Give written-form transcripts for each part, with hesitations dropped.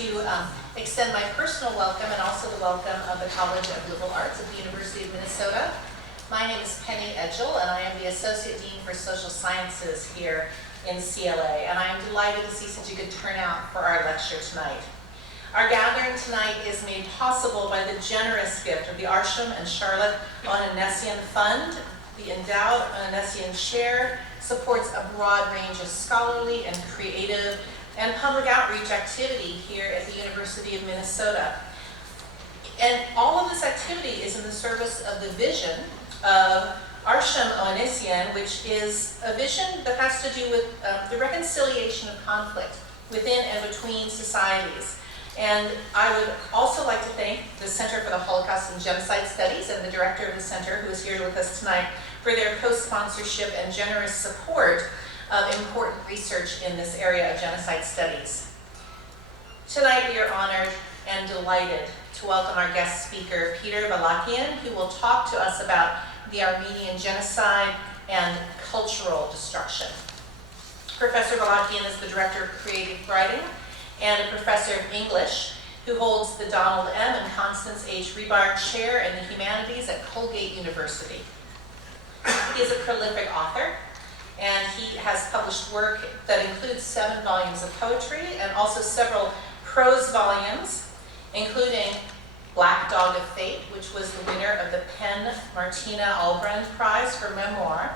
to extend my personal welcome and also the welcome of the College of Liberal Arts at the University of Minnesota. My name is Penny Edgell, and I am the Associate Dean for Social Sciences here in CLA, and I am delighted to see such a good turnout for our lecture tonight. Our gathering tonight is made possible by the generous gift of the Arsham and Charlotte Ohanessian Fund. The endowed Ohanessian Chair supports a broad range of scholarly and creative and public outreach activity here at the University of Minnesota. And all of this activity is in the service of the vision of Arsham Ohanessian, which is a vision that has to do with the reconciliation of conflict within and between societies. And I would also like to thank the Center for the Holocaust and Genocide Studies and the director of the center, who is here with us tonight, for their co-sponsorship and generous support of important research in this area of genocide studies. Tonight we are honored and delighted to welcome our guest speaker, Peter Balakian, who will talk to us about the Armenian genocide and cultural destruction. Professor Balakian is the director of creative writing and a professor of English who holds the Donald M. and Constance H. Rebar Chair in the Humanities at Colgate University. He is a prolific author, and he has published work that includes 7 volumes of poetry and also several prose volumes, including Black Dog of Fate, which was the winner of the Penn Martina Albrand Prize for Memoir,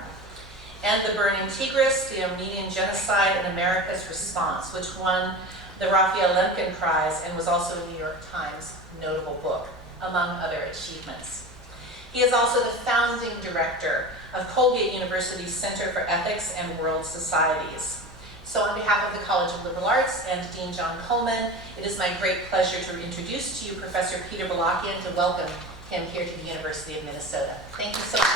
and The Burning Tigris, the Armenian Genocide and America's Response, which won the Raphael Lemkin Prize and was also a New York Times notable book, among other achievements. He is also the founding director of Colgate University's Center for Ethics and World Societies. So on behalf of the College of Liberal Arts and Dean John Coleman, it is my great pleasure to introduce to you Professor Peter Balakian, to welcome him here to the University of Minnesota. Thank you so much.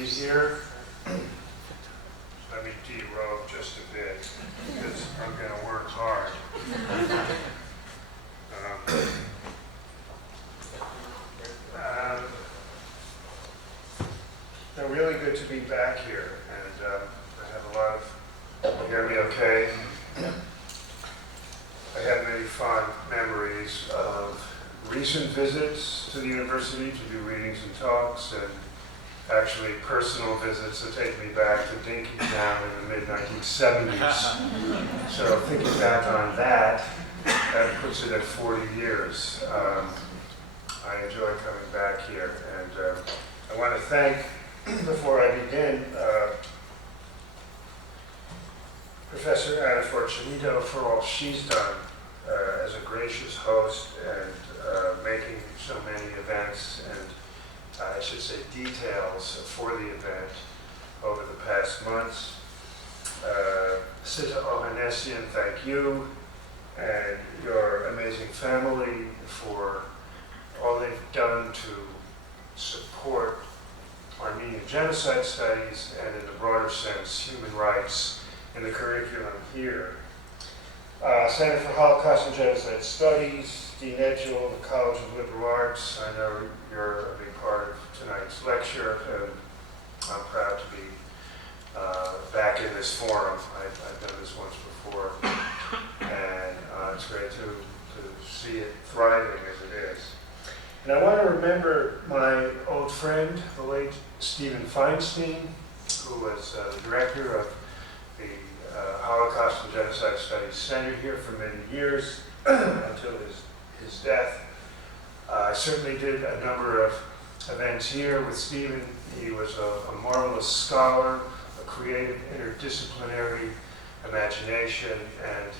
Here. Let me derobe just a bit because I'm going to work hard. They're really good to be back here, and I have a lot of, you hear me okay? I have many fond memories of recent visits to the university to do readings and talks, and actually personal visits that take me back to Dinkytown in the mid-1970s. So thinking back on that, that puts it at 40 years. I enjoy coming back here, and I want to thank, before I begin, Professor Anna Forcinito for all she's done as a gracious host and making so many events and I should say details for the event over the past months. Sita Ohanessian, thank you, and your amazing family for all they've done to support Armenian genocide studies and, in the broader sense, human rights in the curriculum here. Center for Holocaust and Genocide Studies, Dean Edgell, the College of Liberal Arts. I know you're a big part of tonight's lecture, and I'm proud to be back in this forum. I've done this once before, and it's great to see it thriving as it is. And I want to remember my old friend, the late Stephen Feinstein, who was the director of the Holocaust and Genocide Studies Center here for many years until his death. I certainly did a number of events here with Stephen. He was a marvelous scholar, a creative, interdisciplinary imagination, and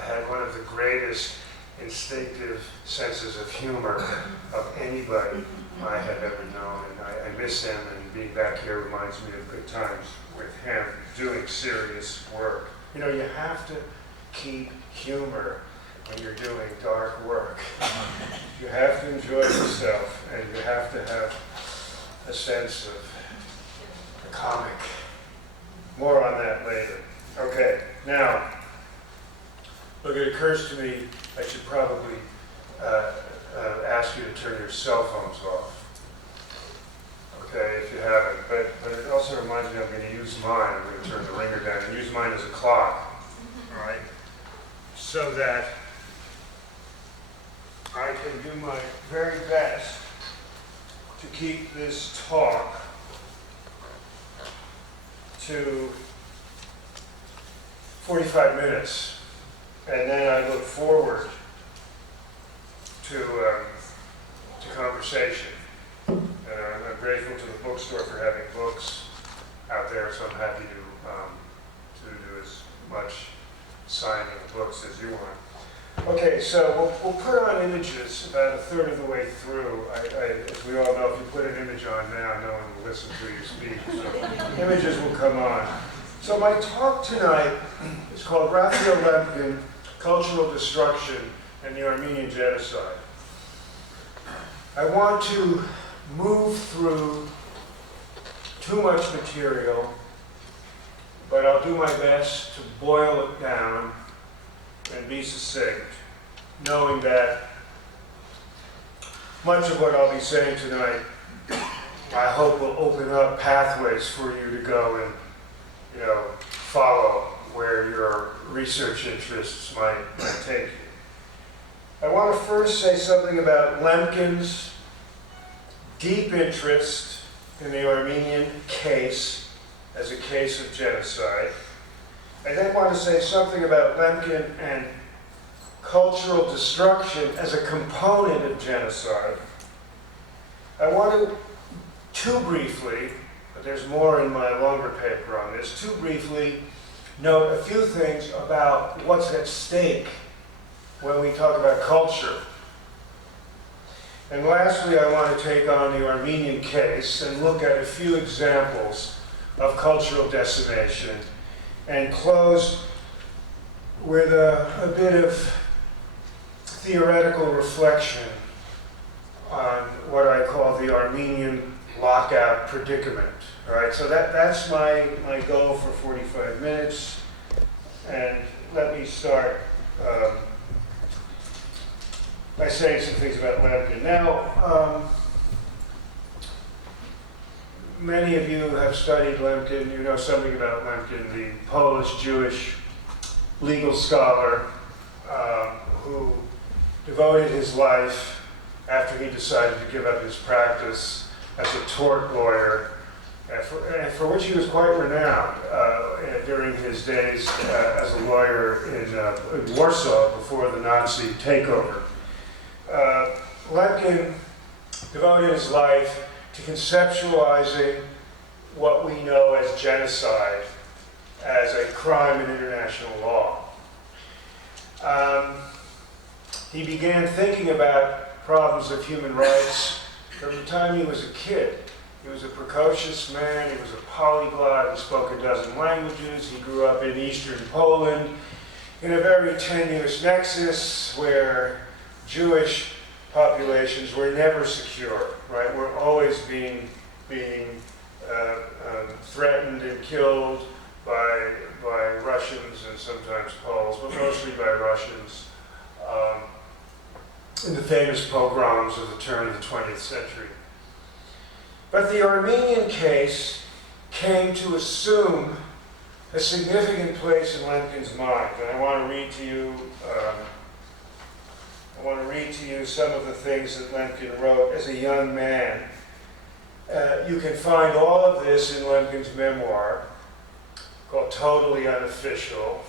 had one of the greatest instinctive senses of humor of anybody I have ever known. And I miss him, and being back here reminds me of good times with him doing serious work. You know, you have to keep humor when you're doing dark work. You have to enjoy yourself, and you have to have a sense of the comic. More on that later. Okay, now, look, it occurs to me I should probably ask you to turn your cell phones off. Okay, if you haven't. But it also reminds me I'm going to use mine. I'm going to turn the ringer down and use mine as a clock. All right? So that I can do my very best to keep this talk to 45 minutes. And then I look forward to conversation. And I'm grateful to the bookstore for having books out there, so I'm happy to do as much signing of books as you want. Okay, so we'll put on images about a third of the way through. As we all know, if you put an image on now, no one will listen to you speak. So images will come on. So my talk tonight is called Raphael Lemkin, Cultural Destruction and the Armenian Genocide. I want to move through too much material, but I'll do my best to boil it down and be succinct, knowing that much of what I'll be saying tonight, I hope will open up pathways for you to go and, follow where your research interests might take you. I want to first say something about Lemkin's deep interest in the Armenian case as a case of genocide. I then want to say something about Lemkin and cultural destruction as a component of genocide. I want to, too briefly, but there's more in my longer paper on this, too briefly note a few things about what's at stake when we talk about culture. And lastly, I want to take on the Armenian case and look at a few examples of cultural decimation and close with a bit of theoretical reflection on what I call the Armenian lockout predicament. All right, so that's my goal for 45 minutes. And let me start by saying some things about Lemkin. Now, many of you have studied Lemkin. You know something about Lemkin, the Polish-Jewish legal scholar who devoted his life after he decided to give up his practice as a tort lawyer, and for which he was quite renowned during his days as a lawyer in Warsaw before the Nazi takeover. Lemkin devoted his life to conceptualizing what we know as genocide as a crime in international law. He began thinking about problems of human rights from the time he was a kid. He was a precocious man, he was a polyglot, he spoke a dozen languages, he grew up in eastern Poland in a very tenuous nexus where Jewish populations were never secure, right? We're always being threatened and killed by Russians and sometimes Poles, but mostly by Russians in the famous pogroms of the turn of the 20th century. But the Armenian case came to assume a significant place in Lemkin's mind, and I want to read to you some of the things that Lemkin wrote as a young man. You can find all of this in Lemkin's memoir, called Totally Unofficial.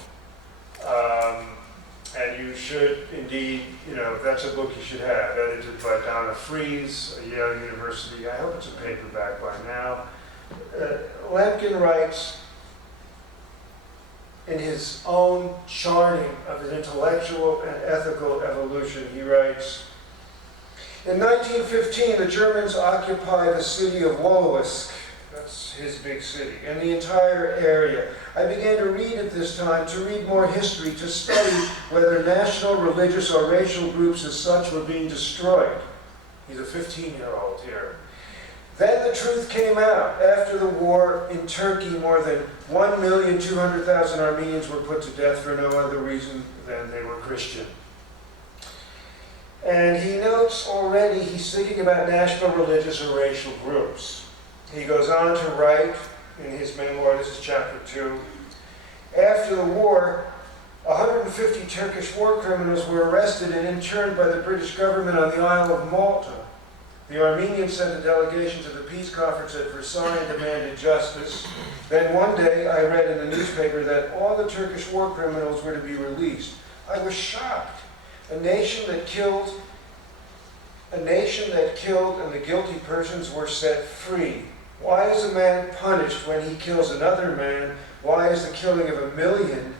And you should indeed, that's a book you should have, edited by Donna Fries, at Yale University. I hope it's a paperback by now. Lemkin writes in his own charting of his intellectual and ethical evolution, he writes, in 1915, the Germans occupied the city of Wolowisk, that's his big city, and the entire area. I began to read at this time, to read more history, to study whether national, religious, or racial groups as such were being destroyed. He's a 15-year-old here. Then the truth came out. After the war in Turkey, more than 1,200,000 Armenians were put to death for no other reason than they were Christian. And he notes already he's thinking about national, religious, or racial groups. He goes on to write in his memoir, this is chapter 2, after the war, 150 Turkish war criminals were arrested and interned by the British government on the Isle of Malta. The Armenians sent a delegation to the peace conference at Versailles and demanded justice. Then one day I read in the newspaper that all the Turkish war criminals were to be released. I was shocked. A nation that killed and the guilty persons were set free. Why is a man punished when he kills another man? Why is the killing of 1 million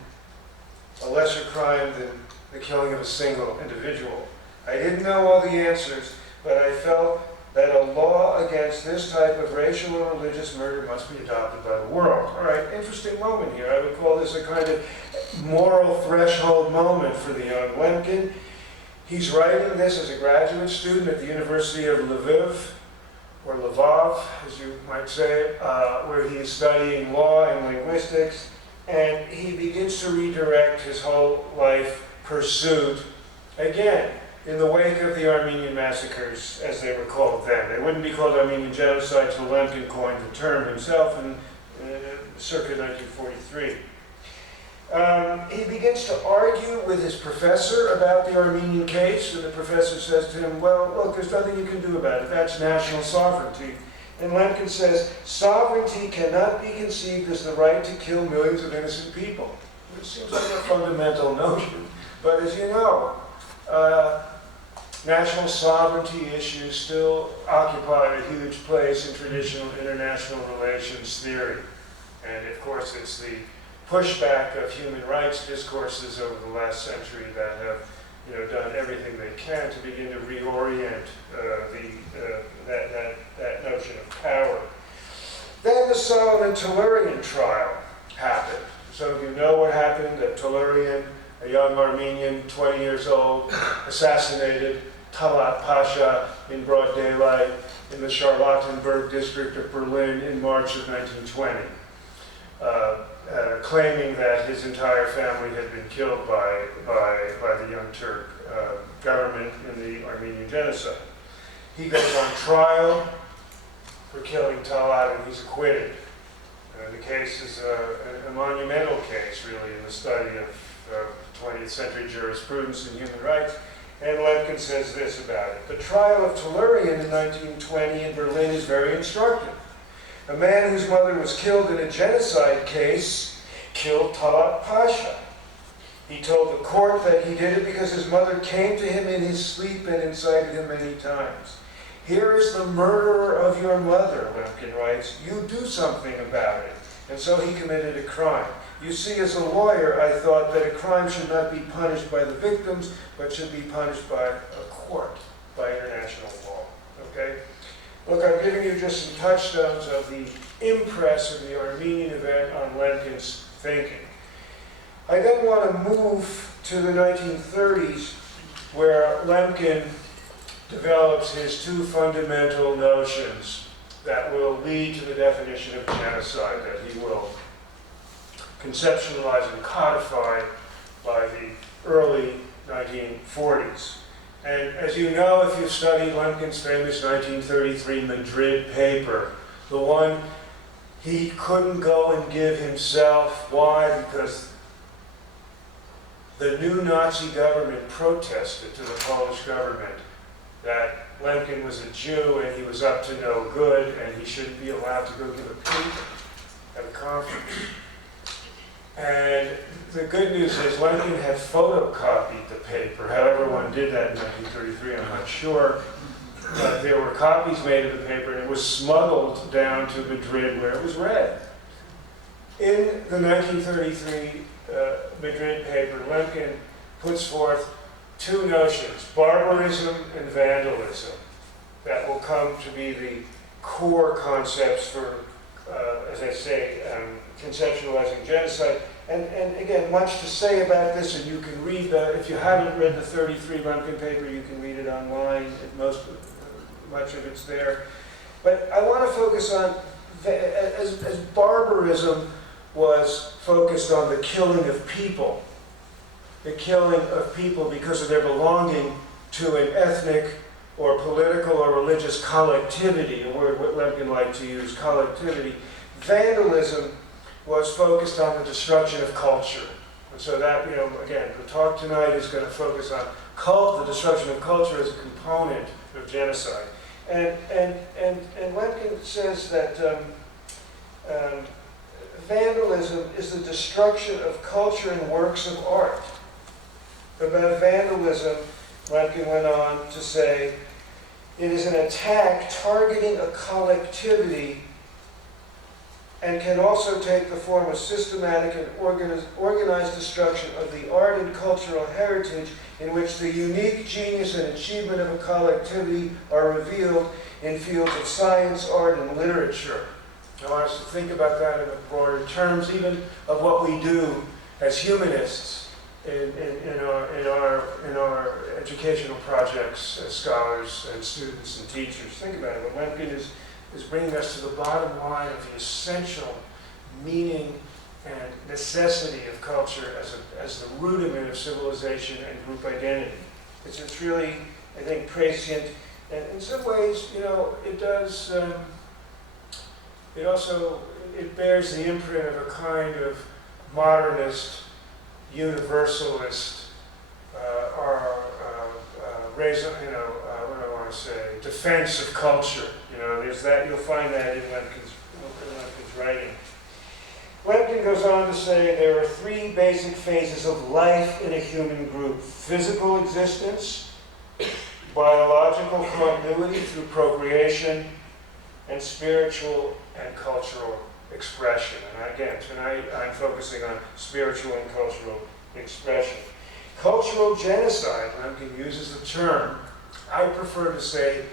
a lesser crime than the killing of a single individual? I didn't know all the answers, but I felt that a law against this type of racial or religious murder must be adopted by the world. All right, interesting moment here. I would call this a kind of moral threshold moment for the young Lemkin. He's writing this as a graduate student at the University of Lviv, or Lvov, as you might say, where he is studying law and linguistics, and he begins to redirect his whole life pursuit, again, in the wake of the Armenian massacres, as they were called then. They wouldn't be called Armenian genocide till Lemkin coined the term himself in circa 1943. He begins to argue with his professor about the Armenian case, and the professor says to him, well, look, there's nothing you can do about it. That's national sovereignty. And Lemkin says, sovereignty cannot be conceived as the right to kill millions of innocent people. Which seems like a fundamental notion. But as you know, national sovereignty issues still occupy a huge place in traditional international relations theory. And of course, it's the pushback of human rights discourses over the last century that have done everything they can to begin to reorient that notion of power. Then the Solomon-Tellurian trial happened. Some of you know what happened, that Tellurian, a young Armenian, 20 years old, assassinated Talat Pasha in broad daylight in the Charlottenburg district of Berlin in March of 1920. Claiming that his entire family had been killed by the Young Turk government in the Armenian genocide. He goes on trial for killing Talat, and he's acquitted. The case is a monumental case, really, in the study of 20th century jurisprudence and human rights. And Lemkin says this about it. The trial of Tellurian in 1920 in Berlin is very instructive. A man whose mother was killed in a genocide case killed Talat Pasha. He told the court that he did it because his mother came to him in his sleep and incited him many times. Here is the murderer of your mother, Lemkin writes. You do something about it. And so he committed a crime. You see, as a lawyer, I thought that a crime should not be punished by the victims, but should be punished by a court, by international law. Okay? Look, I'm giving you just some touchstones of the impress of the Armenian event on Lemkin's thinking. I then want to move to the 1930s, where Lemkin develops his two fundamental notions that will lead to the definition of genocide that he will conceptualize and codify by the early 1940s. And as you know, if you've studied Lemkin's famous 1933 Madrid paper, the one he couldn't go and give himself. Why? Because the new Nazi government protested to the Polish government that Lemkin was a Jew and he was up to no good and he shouldn't be allowed to go give a paper at a conference. And the good news is Lemkin had photocopied the paper. However one did that in 1933, I'm not sure. But there were copies made of the paper, and it was smuggled down to Madrid where it was read. In the 1933 Madrid paper, Lemkin puts forth two notions, barbarism and vandalism, that will come to be the core concepts for, as I say, conceptualizing genocide. And again, much to say about this, and you can read if you haven't read the 33 Lemkin paper, you can read it online. Much of it's there. But I want to focus on, as barbarism was focused on the killing of people because of their belonging to an ethnic or political or religious collectivity, a word what Lemkin liked to use, collectivity. Vandalism was focused on the destruction of culture. And so that, again, the talk tonight is going to focus on the destruction of culture as a component of genocide. And Lemkin says that vandalism is the destruction of culture and works of art. About vandalism, Lemkin went on to say, it is an attack targeting a collectivity and can also take the form of systematic and organized destruction of the art and cultural heritage in which the unique genius and achievement of a collectivity are revealed in fields of science, art, and literature. I want us to think about that in broader terms, even of what we do as humanists in our educational projects as scholars and students and teachers. Think about it. What Lemkin is bringing us to the bottom line of the essential meaning and necessity of culture as the rudiment of civilization and group identity. It's really, I think, prescient, and in some ways, it does. It bears the imprint of a kind of modernist, universalist, defense of culture. There's that. You'll find that in Lemkin's writing. Lemkin goes on to say there are three basic phases of life in a human group: physical existence, biological continuity through procreation, and spiritual and cultural expression. And again, tonight I'm focusing on spiritual and cultural expression. Cultural genocide, Lemkin uses the term. I prefer to say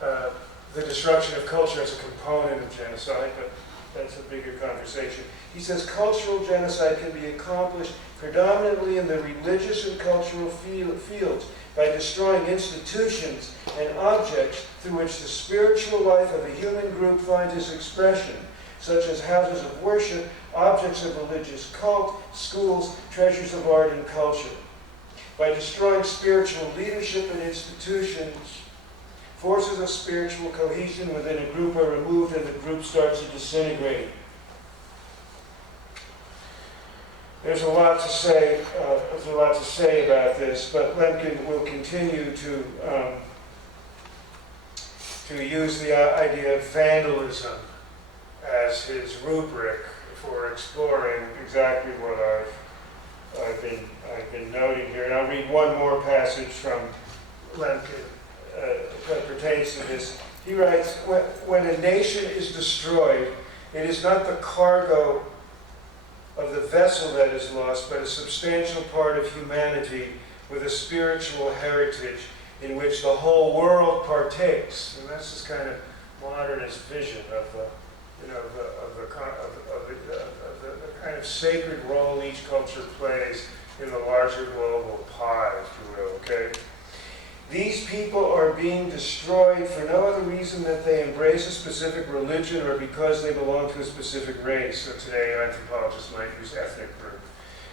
the destruction of culture as a component of genocide, but that's a bigger conversation. He says cultural genocide can be accomplished predominantly in the religious and cultural fields by destroying institutions and objects through which the spiritual life of a human group finds its expression, such as houses of worship, objects of religious cult, schools, treasures of art and culture. By destroying spiritual leadership and institutions, forces of spiritual cohesion within a group are removed and the group starts to disintegrate. There's a lot to say. About this, but Lemkin will continue to use the idea of vandalism as his rubric for exploring exactly what I've been noting here. And I'll read one more passage from Lemkin that pertains to this. He writes, when a nation is destroyed, it is not the cargo of the vessel that is lost, but a substantial part of humanity with a spiritual heritage in which the whole world partakes. And that's this kind of modernist vision of the kind of sacred role each culture plays in the larger global pie, if you will, okay? These people are being destroyed for no other reason that they embrace a specific religion or because they belong to a specific race. So today anthropologists might use ethnic group.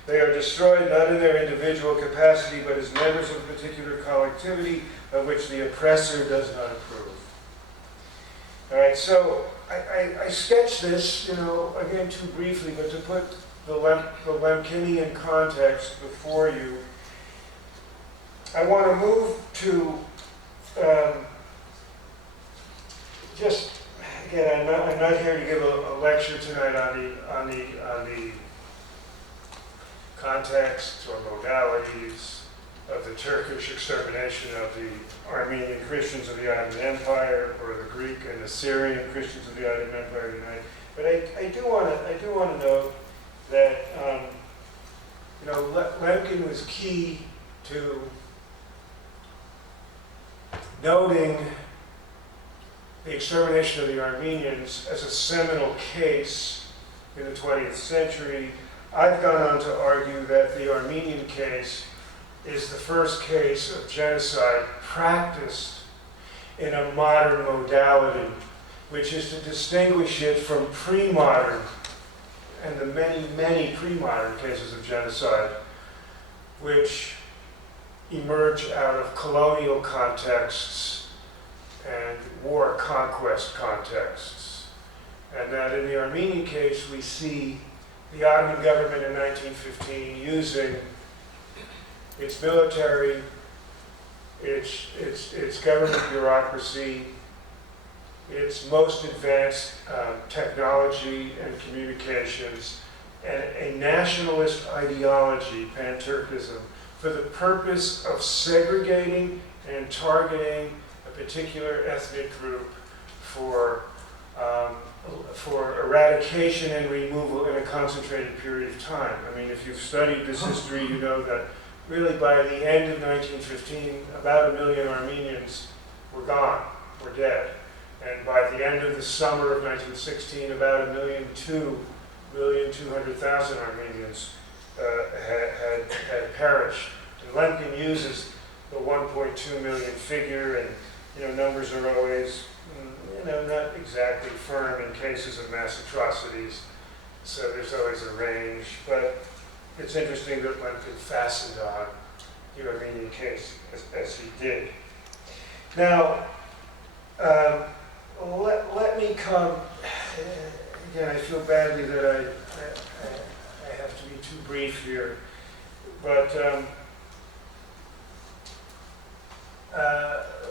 They are destroyed not in their individual capacity, but as members of a particular collectivity of which the oppressor does not approve. All right, so I sketched this, again too briefly, but to put the Lemkinian context before you. I want to move to again. I'm not here to give a lecture tonight on the context or modalities of the Turkish extermination of the Armenian Christians of the Ottoman Empire, or the Greek and Assyrian Christians of the Ottoman Empire tonight. But I do want to note that Lemkin was key to noting the extermination of the Armenians as a seminal case in the 20th century. I've gone on to argue that the Armenian case is the first case of genocide practiced in a modern modality, which is to distinguish it from pre-modern and the many, many pre-modern cases of genocide, which emerge out of colonial contexts and war conquest contexts. And that in the Armenian case, we see the Ottoman government in 1915 using its military, its government bureaucracy, its most advanced technology and communications, and a nationalist ideology, pan-Turkism, for the purpose of segregating and targeting a particular ethnic group for eradication and removal in a concentrated period of time. I mean, if you've studied this history, you know that really by the end of 1915, about 1 million Armenians were gone, were dead. And by the end of the summer of 1916, about 1,200,000 Armenians had perished. And Lemkin uses the 1.2 million figure, and numbers are always not exactly firm in cases of mass atrocities, so there's always a range. But it's interesting that Lemkin fastened on the Armenian case as he did. Now, let me come, again, I feel badly that I have to be too brief here, but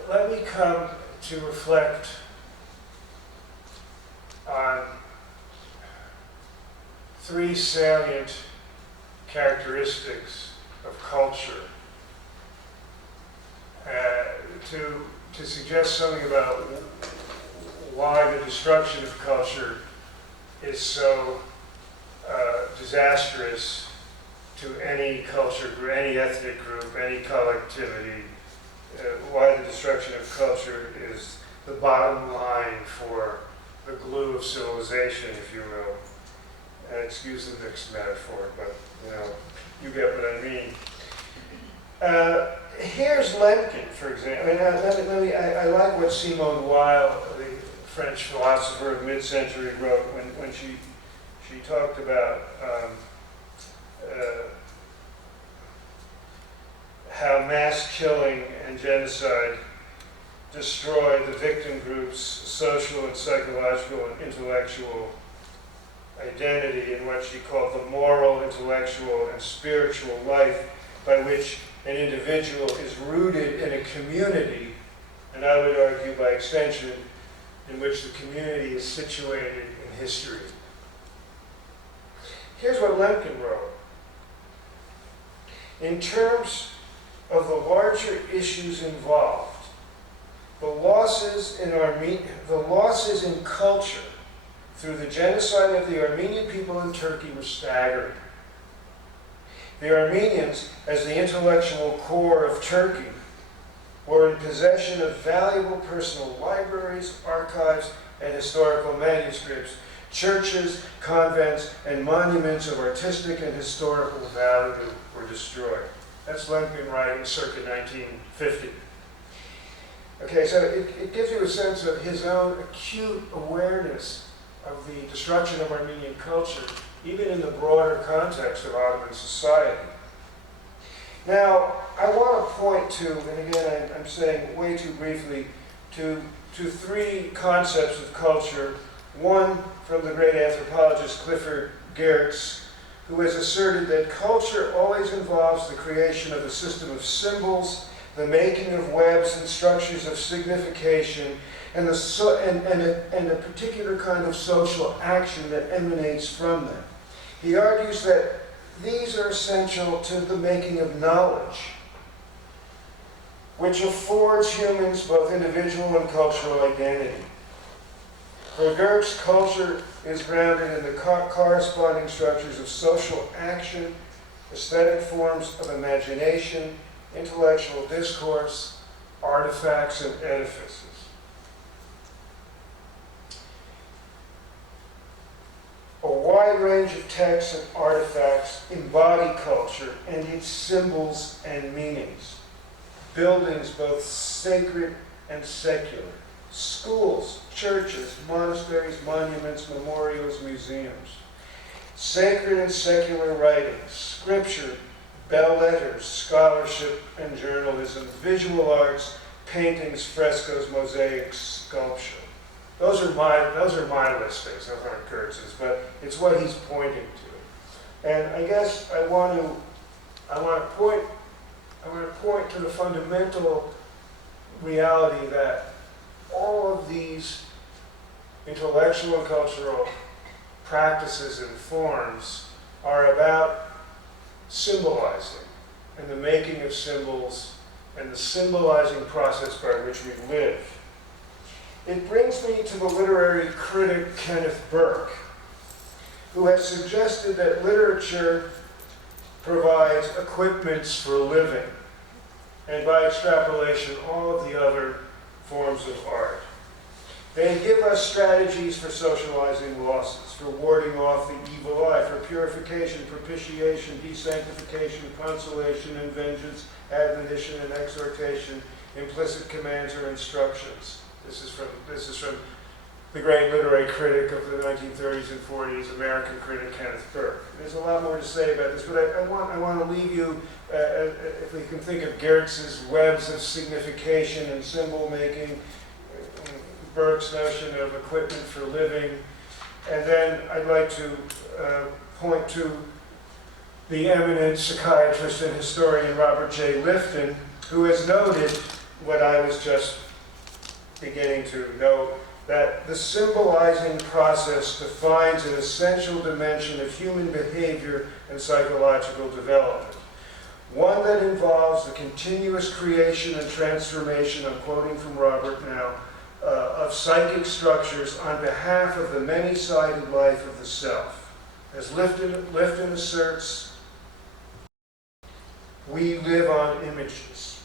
let me come to reflect on 3 salient characteristics of culture to suggest something about why the destruction of culture is so disastrous to any culture group, any ethnic group, any collectivity, why the destruction of culture is the bottom line for the glue of civilization, if you will. Excuse the mixed metaphor, but you get what I mean. Here's Lemkin, for example. I like what Simone Weil, the French philosopher of mid-century, wrote when she talked about how mass killing and genocide destroy the victim group's social and psychological and intellectual identity in what she called the moral, intellectual, and spiritual life by which an individual is rooted in a community, and I would argue by extension, in which the community is situated in history. Here's what Lemkin wrote. In terms of the larger issues involved, the losses in culture through the genocide of the Armenian people in Turkey were staggering. The Armenians, as the intellectual core of Turkey, were in possession of valuable personal libraries, archives, and historical manuscripts. Churches, convents, and monuments of artistic and historical value were destroyed. That's Lemkin writing circa 1950. Okay, so it gives you a sense of his own acute awareness of the destruction of Armenian culture, even in the broader context of Ottoman society. Now, I want to point to, and again I'm saying way too briefly, to 3 concepts of culture. One from the great anthropologist Clifford Geertz, who has asserted that culture always involves the creation of a system of symbols, the making of webs and structures of signification, and a particular kind of social action that emanates from them. He argues that these are essential to the making of knowledge, which affords humans both individual and cultural identity. For Geertz, culture is grounded in the corresponding structures of social action, aesthetic forms of imagination, intellectual discourse, artifacts, and edifices. A wide range of texts and artifacts embody culture and its symbols and meanings. Buildings both sacred and secular. Schools, churches, monasteries, monuments, memorials, museums. Sacred and secular writings, scripture, belles-lettres, scholarship and journalism, visual arts, paintings, frescoes, mosaics, sculpture. Those are my listings, those aren't Kurtz's, but it's what he's pointing to. And I guess I want to point to the fundamental reality that all of these intellectual and cultural practices and forms are about symbolizing and the making of symbols and the symbolizing process by which we live. It brings me to the literary critic Kenneth Burke, who has suggested that literature provides equipments for living, and by extrapolation, all of the other forms of art. They give us strategies for socializing losses, for warding off the evil eye, for purification, propitiation, desanctification, consolation and vengeance, admonition and exhortation, implicit commands or instructions. This is from the great literary critic of the 1930s and 40s, American critic Kenneth Burke. There's a lot more to say about this, but I want to leave you, if we can think of Geertz's webs of signification and symbol making, Burke's notion of equipment for living, and then I'd like to point to the eminent psychiatrist and historian Robert J. Lifton, who has noted what I was just beginning to note, that the symbolizing process defines an essential dimension of human behavior and psychological development. One that involves the continuous creation and transformation, I'm quoting from Robert now, of psychic structures on behalf of the many-sided life of the self. As Lifton asserts, we live on images,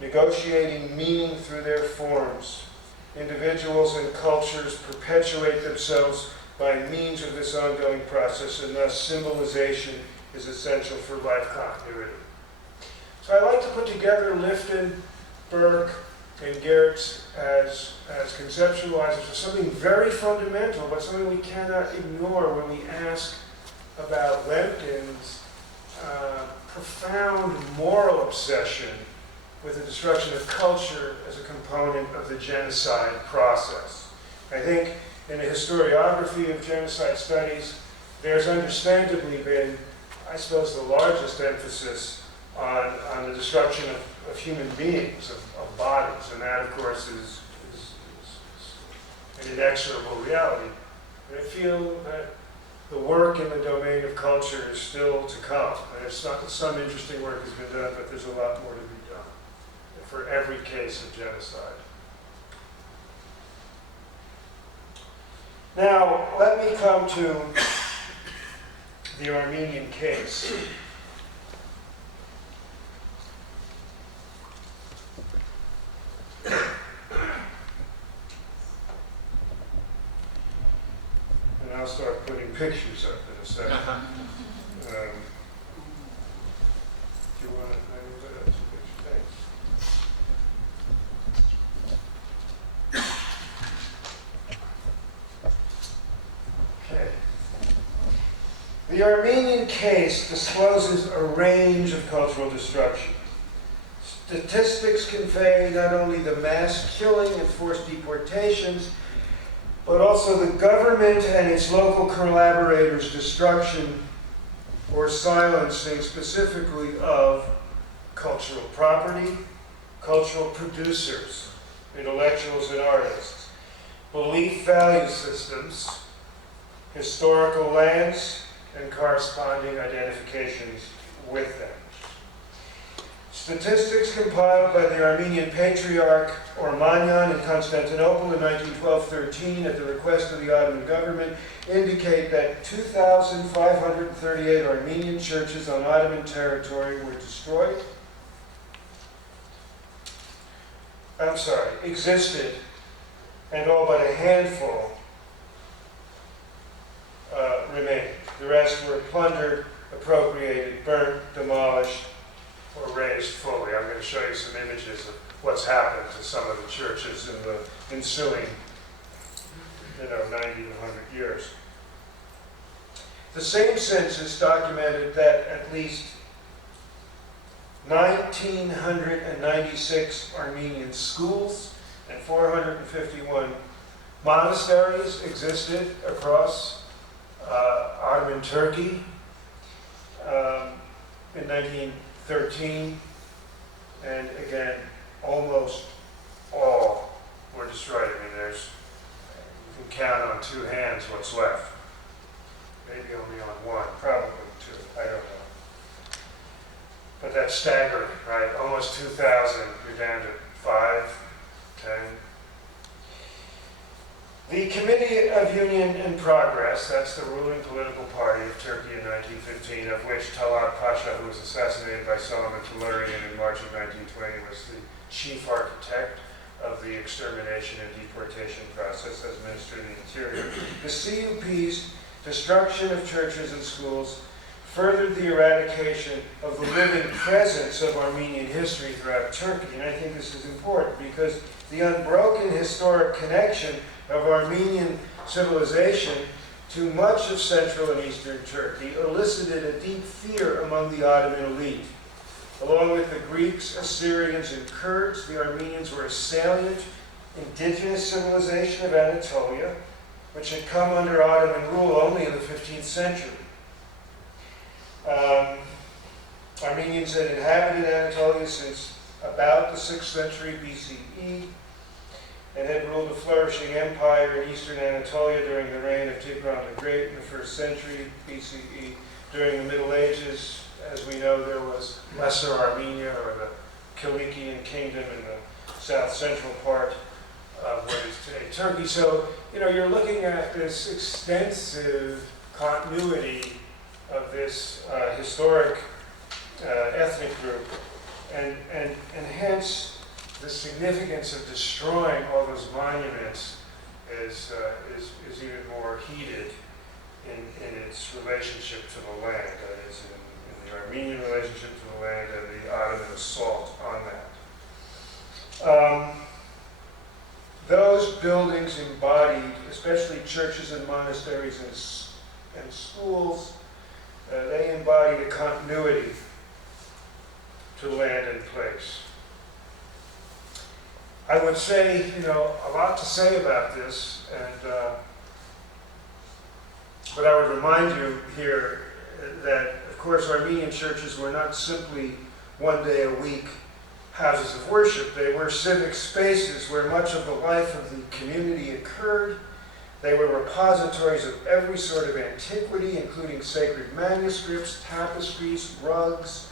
negotiating meaning through their forms. Individuals and cultures perpetuate themselves by means of this ongoing process, and thus symbolization is essential for life continuity. So I like to put together Lifton, Burke, and Geertz as conceptualizers of something very fundamental, but something we cannot ignore when we ask about Lemkin's profound moral obsession with the destruction of culture as a component of the genocide process. I think in the historiography of genocide studies, there's understandably been, I suppose, the largest emphasis on the destruction of human beings, of bodies, and that, of course, is an inexorable reality. And I feel that the work in the domain of culture is still to come. And it's not that some interesting work has been done, but there's a lot more to be done for every case of genocide. Now, let me come to the Armenian case. And I'll start putting pictures up in a second. Do you want to put up some pictures? Thanks. Okay. The Armenian case discloses a range of cultural destruction. Statistics convey not only the mass killing and forced deportations, but also the government and its local collaborators' destruction or silencing specifically of cultural property, cultural producers, intellectuals and artists, belief value systems, historical lands, and corresponding identifications with them. Statistics compiled by the Armenian Patriarch Ormanyan in Constantinople in 1912-13 at the request of the Ottoman government indicate that 2,538 Armenian churches on Ottoman territory were destroyed. Existed, and all but a handful remained. The rest were plundered, appropriated, burnt, demolished, or raised fully. I'm going to show you some images of what's happened to some of the churches in the ensuing 90 to 100 years. The same census documented that at least 1,996 Armenian schools and 451 monasteries existed across Ottoman Turkey in 1913, and again, almost all were destroyed. I mean, you can count on two hands what's left. Maybe only on one, probably two, I don't know. But that's staggering, right? Almost 2,000, you're down to 5, 10. The Committee of Union and Progress, that's the ruling political party of Turkey in 1915, of which Talat Pasha, who was assassinated by Solomon Tellurian in March of 1920, was the chief architect of the extermination and deportation process as Minister of the Interior. The CUP's destruction of churches and schools furthered the eradication of the living presence of Armenian history throughout Turkey. And I think this is important because the unbroken historic connection of Armenian civilization to much of Central and Eastern Turkey elicited a deep fear among the Ottoman elite. Along with the Greeks, Assyrians, and Kurds, the Armenians were a salient indigenous civilization of Anatolia, which had come under Ottoman rule only in the 15th century. Armenians had inhabited Anatolia since about the 6th century BCE and had ruled a flourishing empire in eastern Anatolia during the reign of Tigran the Great in the 1st century BCE. During the Middle Ages, as we know, there was Lesser Armenia, or the Kilikian kingdom in the south-central part of what is today Turkey. So, you're looking at this extensive continuity of this historic ethnic group, and hence the significance of destroying all those monuments is even more heated in its relationship to the land, that is, in the Armenian relationship to the land and the Ottoman assault on that. Those buildings embodied, especially churches and monasteries and schools, they embodied a continuity to land and place. I would say, a lot to say about this, but I would remind you here that, of course, Armenian churches were not simply one day a week houses of worship. They were civic spaces where much of the life of the community occurred. They were repositories of every sort of antiquity, including sacred manuscripts, tapestries, rugs,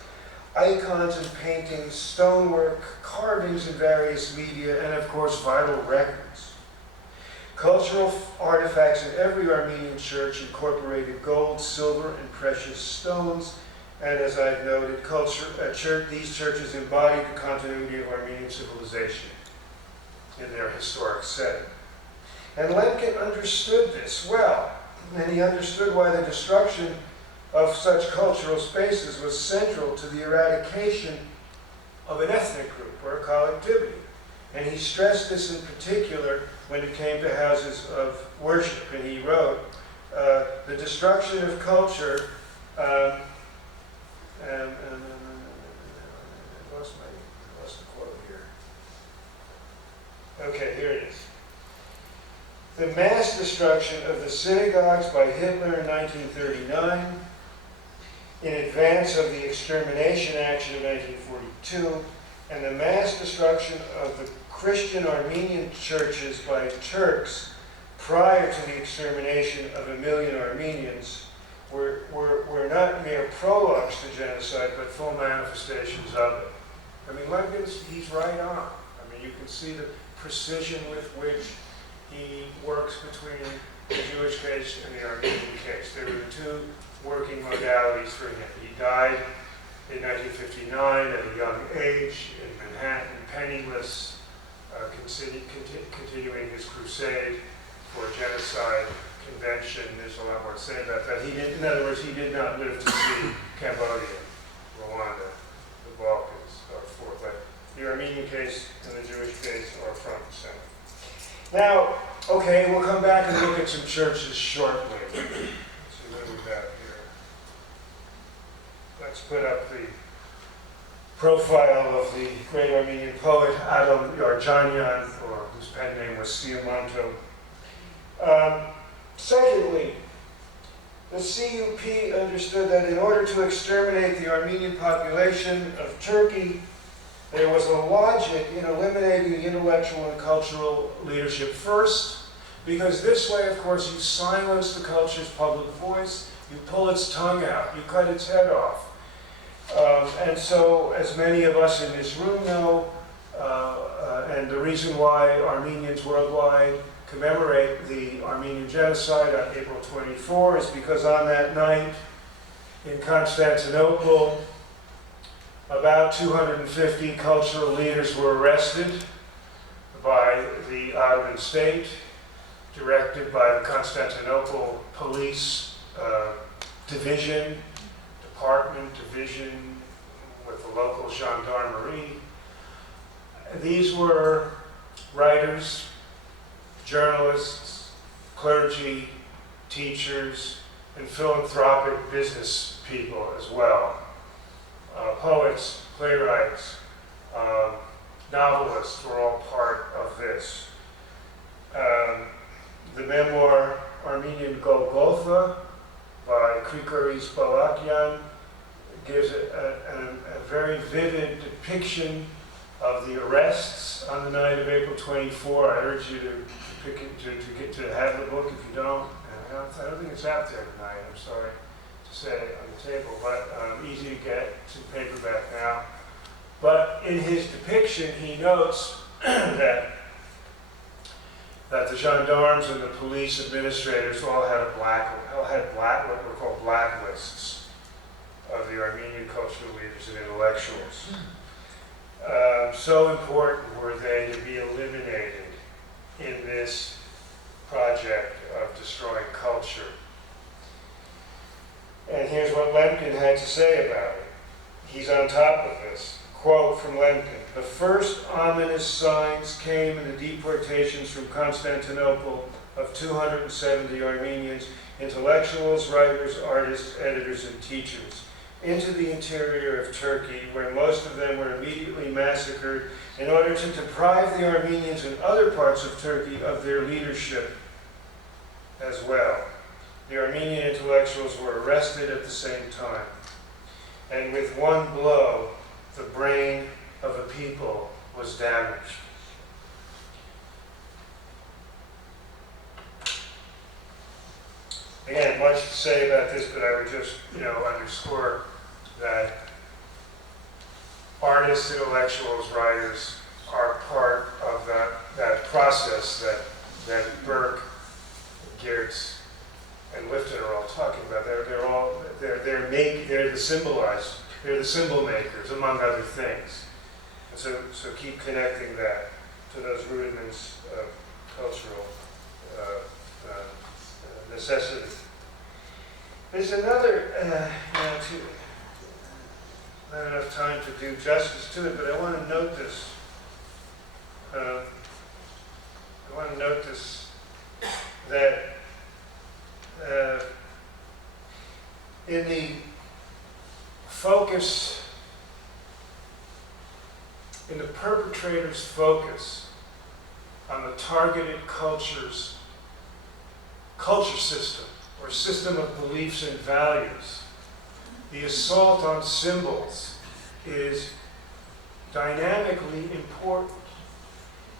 icons and paintings, stonework, carvings in various media, and of course vital records. Cultural artifacts in every Armenian church incorporated gold, silver, and precious stones, and as I've noted, these churches embodied the continuity of Armenian civilization in their historic setting. And Lemkin understood this well, and he understood why the destruction of such cultural spaces was central to the eradication of an ethnic group or a collectivity. And he stressed this in particular when it came to houses of worship. And he wrote, the destruction of culture, I lost the quote here. Okay, here it is. The mass destruction of the synagogues by Hitler in 1939, in advance of the extermination action of 1942, and the mass destruction of the Christian Armenian churches by Turks prior to the extermination of 1 million Armenians were not mere prologues to genocide, but full manifestations of it. I mean, he's right on. I mean, you can see the precision with which he works between the Jewish case and the Armenian case. There were the two working modalities for him. He died in 1959 at a young age in Manhattan, penniless, continuing his crusade for genocide convention. There's a lot more to say about that. In other words, he did not live to see Cambodia, Rwanda, the Balkans, or forth. But the Armenian case and the Jewish case are front and center. Now, okay, we'll come back and look at some churches shortly. Let's see what we've got. put up the profile of the great Armenian poet Adam Yarjanyan, or whose pen name was Siamanto. Secondly, the CUP understood that in order to exterminate the Armenian population of Turkey, there was a logic in eliminating the intellectual and cultural leadership first, because this way, of course, you silence the culture's public voice, you pull its tongue out, you cut its head off. And so, as many of us in this room know, and the reason why Armenians worldwide commemorate the Armenian genocide on April 24 is because on that night in Constantinople, about 250 cultural leaders were arrested by the Ottoman state, directed by the Constantinople police division with the local gendarmerie. These were writers, journalists, clergy, teachers, and philanthropic business people as well. Poets, playwrights, novelists were all part of this. The memoir Armenian Golgotha by Krikoris Balakian gives a very vivid depiction of the arrests on the night of April 24. I urge you to have the book if you don't. I don't think it's out there tonight, I'm sorry to say, on the table, but easy to get. It's in paperback now. But in his depiction, he notes that the gendarmes and the police administrators all had what were called blacklists of the Armenian cultural leaders and intellectuals. So important were they to be eliminated in this project of destroying culture. And here's what Lemkin had to say about it. He's on top of this. Quote from Lemkin: "The first ominous signs came in the deportations from Constantinople of 270 Armenians, intellectuals, writers, artists, editors, and teachers, into the interior of Turkey, where most of them were immediately massacred in order to deprive the Armenians in other parts of Turkey of their leadership as well. The Armenian intellectuals were arrested at the same time. And with one blow, the brain of a people was damaged." Again, much to say about this, but I would just, underscore that artists, intellectuals, writers are part of that process that Burke, Geertz, and Lifton are all talking about. They're the symbol makers, among other things. And so keep connecting that to those rudiments of cultural necessity. There's another, not enough time to do justice to it, but I want to note this. That in the focus, in the perpetrator's focus on the targeted culture system, or system of beliefs and values, the assault on symbols is dynamically important.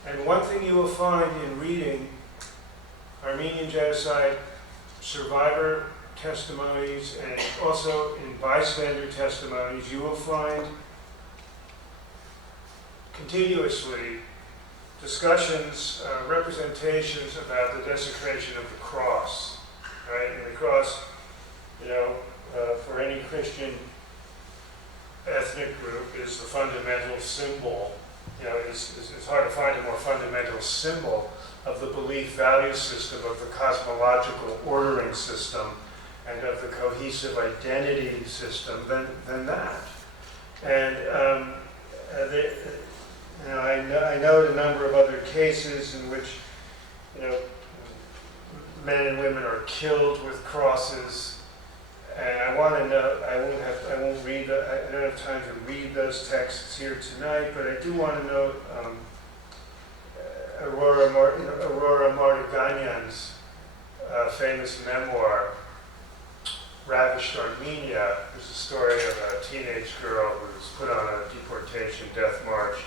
And one thing you will find in reading Armenian genocide survivor testimonies and also in bystander testimonies, you will find continuously discussions, representations about the desecration of the cross, right? And the cross, for any Christian ethnic group is the fundamental symbol. It's hard to find a more fundamental symbol of the belief value system, of the cosmological ordering system, and of the cohesive identity system than that. And I know a number of other cases in which men and women are killed with crosses, And I want to note, I won't read, I don't have time to read those texts here tonight, but I do want to note Aurora Martiganyan's famous memoir, Ravished Armenia. There's a story of a teenage girl who's put on a deportation death march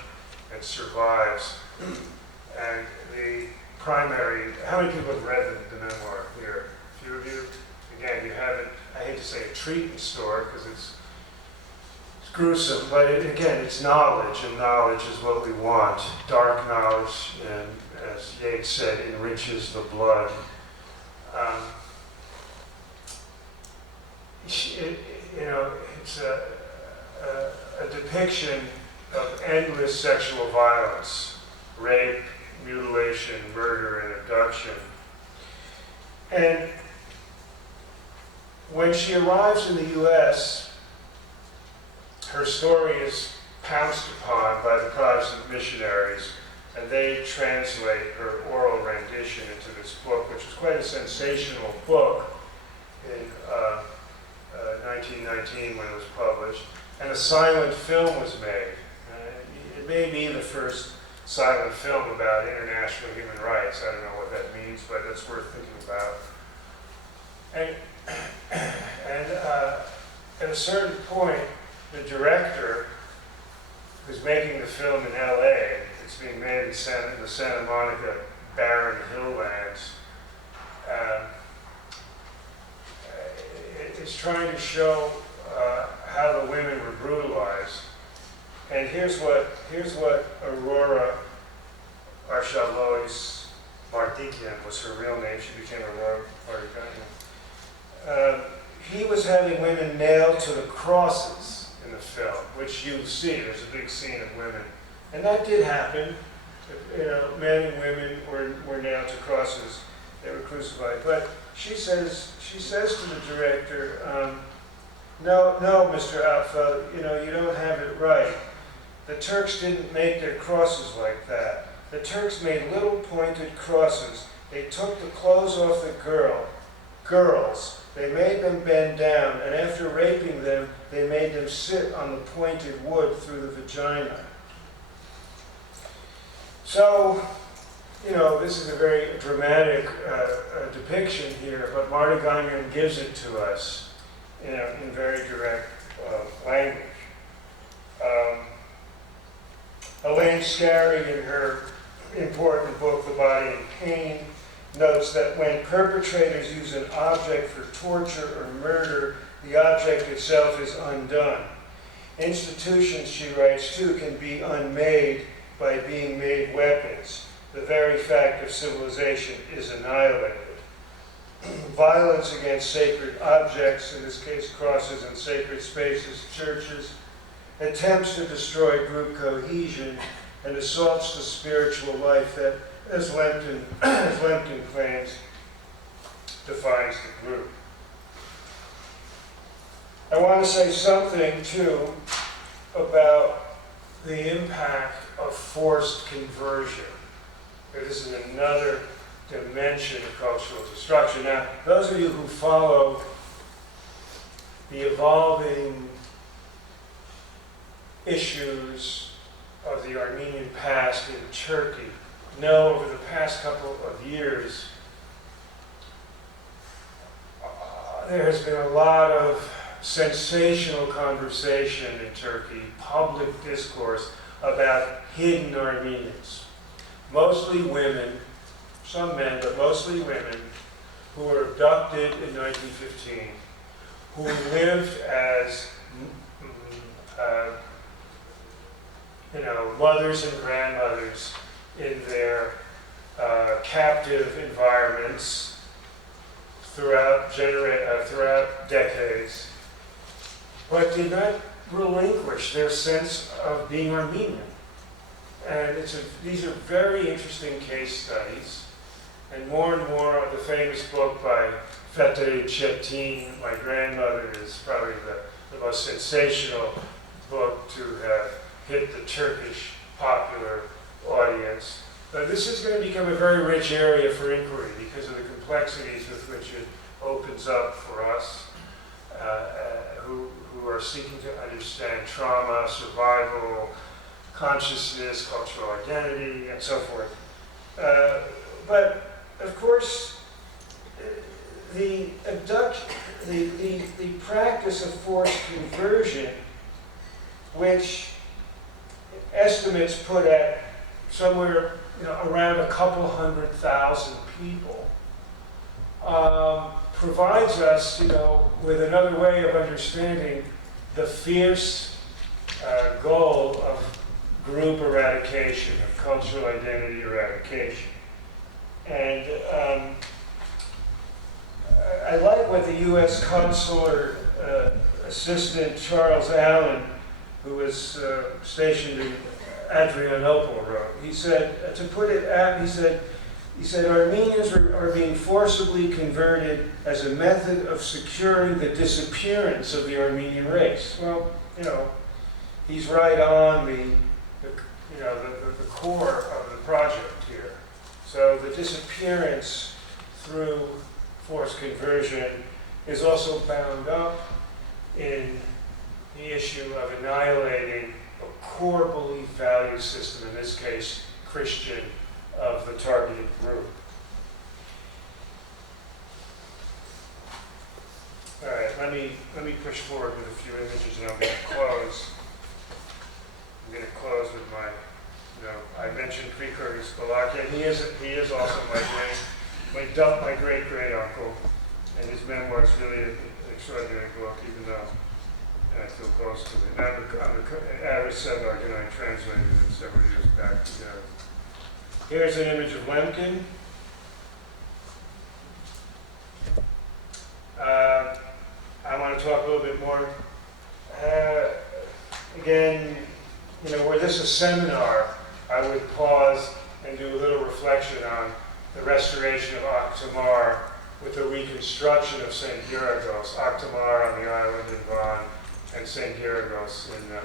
and survives. And the primary, how many people have read the memoir here? A few of you? Again, you haven't, I hate to say a treatment store because it's gruesome, but again, it's knowledge, and knowledge is what we want. Dark knowledge, and as Yeats said, enriches the blood. It's a depiction of endless sexual violence, rape, mutilation, murder, and abduction. And when she arrives in the U.S., her story is pounced upon by the Protestant missionaries, and they translate her oral rendition into this book, which is quite a sensational book in 1919 when it was published. And a silent film was made. It may be the first silent film about international human rights. I don't know what that means, but it's worth thinking about. And at a certain point, the director, who's making the film in L.A., it's being made in the Santa Monica Barren Hilllands, is trying to show how the women were brutalized. And here's what Aurora Arshalois Mardikian was her real name. She became Aurora Mardikian. He was having women nailed to the crosses in the film, which you see. There's a big scene of women, and that did happen. Men and women were nailed to crosses. They were crucified. But she says to the director, "No, Mr. Alpha, you don't have it right. The Turks didn't make their crosses like that. The Turks made little pointed crosses. They took the clothes off the girls. They made them bend down, and after raping them, they made them sit on the pointed wood through the vagina." So, this is a very dramatic depiction here, but Martiganyan gives it to us, in very direct language. Elaine Scarry, in her important book, The Body in Pain, notes that when perpetrators use an object for torture or murder, the object itself is undone. Institutions, she writes, too, can be unmade by being made weapons. The very fact of civilization is annihilated. Violence against sacred objects, in this case crosses and sacred spaces, churches, attempts to destroy group cohesion, and assaults the spiritual life that, as Lempton claims, defines the group. I want to say something, too, about the impact of forced conversion. This is another dimension of cultural destruction. Now, those of you who follow the evolving issues of the Armenian past in Turkey know over the past couple of years there has been a lot of sensational conversation in Turkey, public discourse about hidden Armenians. Mostly women, some men, but mostly women, who were abducted in 1915, who lived as mothers and grandmothers in their captive environments throughout decades, but did not relinquish their sense of being Armenian. And these are very interesting case studies, and more of the famous book by Fete Çetin, My Grandmother, is probably the most sensational book to have hit the Turkish popular audience. But this is going to become a very rich area for inquiry because of the complexities with which it opens up for us. who are seeking to understand trauma, survival, consciousness, cultural identity, and so forth. But of course, the practice of forced conversion, which estimates put at somewhere around a couple 100,000 people, provides us, with another way of understanding the fierce goal of group eradication, of cultural identity eradication. And I like what the U.S. consular assistant Charles Allen, who was stationed in Adrianople, wrote. He said, to put it out, he said, Armenians are being forcibly converted as a method of securing the disappearance of the Armenian race. Well, he's right on the core of the project here. So the disappearance through forced conversion is also bound up in the issue of annihilating a core belief value system, in this case, Christian, of the targeted group. All right, let me push forward with a few images, and I'm going to close. I'm going to close with my, I mentioned Precour's Balakian. He is also my great great uncle, and his memoir is really an extraordinary book, even though I feel close to it. And I'm an average seminar, I translated it several years back together. Here's an image of Lemkin. I want to talk a little bit more. Again, were this a seminar, I would pause and do a little reflection on the restoration of Akhtamar with the reconstruction of St. Georgos, Akhtamar on the island in Van, and St. Georgos in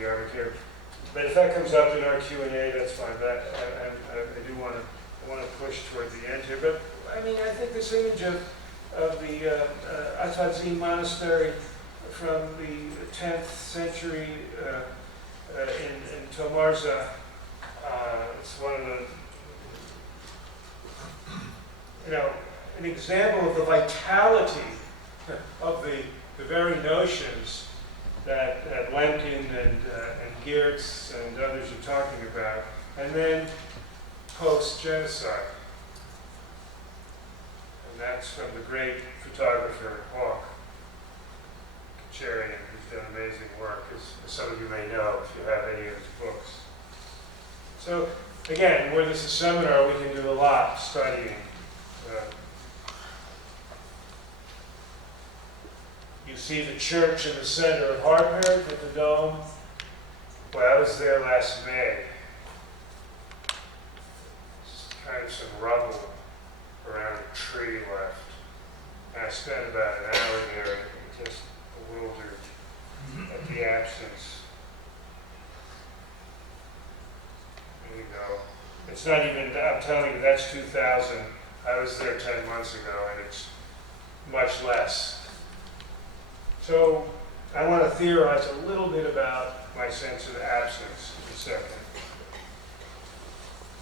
Diyarbakir. But if that comes up in our Q&A, that's fine. But I do want to push toward the end here. But I think this image of the Atazim monastery from the 10th century in Tomarza, it's one of the, an example of the vitality of the very notions that Lemkin and Geertz and others are talking about, and then post-genocide. And that's from the great photographer Hawk Kacharian, who's done amazing work, as some of you may know if you have any of his books. So again, where this is a seminar, we can do a lot studying. You see the church in the center of Hartberg with the dome. Well, I was there last May. Just kind of some rubble around a tree left. And I spent about an hour there, just bewildered at the absence. There you go. It's not even, I'm telling you, that's 2000. I was there 10 months ago, and it's much less. So I want to theorize a little bit about my sense of absence in a second.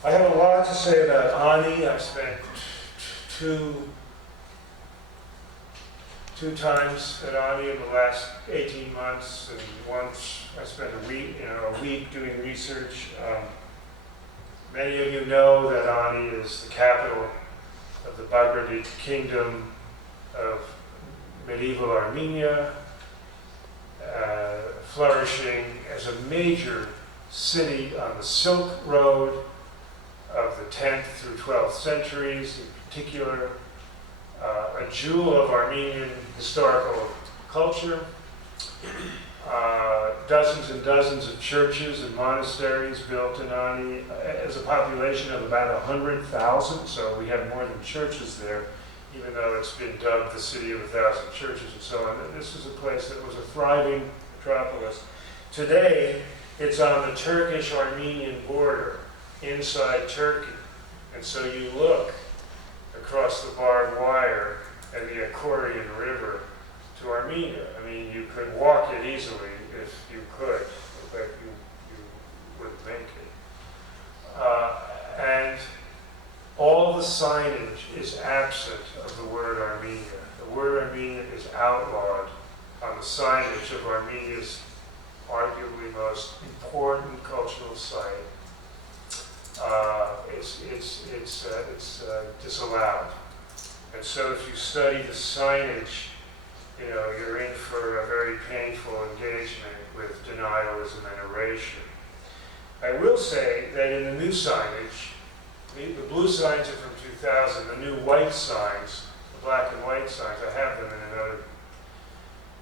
I have a lot to say about Ani. I've spent two times at Ani in the last 18 months, and once I spent a week doing research. Many of you know that Ani is the capital of the Bagratid Kingdom of medieval Armenia, flourishing as a major city on the Silk Road of the 10th through 12th centuries, in particular, a jewel of Armenian historical culture, dozens and dozens of churches and monasteries built in Ani, as a population of about 100,000, so we have more than churches there, even though it's been dubbed the city of 1,000 churches and so on. This is a place that was a thriving metropolis. Today, it's on the Turkish-Armenian border, inside Turkey. And so you look across the barbed wire and the Akorian River to Armenia. I mean, you could walk it easily if you could, but you wouldn't make it. And all the signage is absent of the word Armenia. The word Armenia is outlawed on the signage of Armenia's arguably most important cultural site. It's disallowed. And so if you study the signage, you know, you're in for a very painful engagement with denialism and erasure. I will say that in the new signage, the blue signs are from 2000, the new white signs, the black and white signs, I have them in another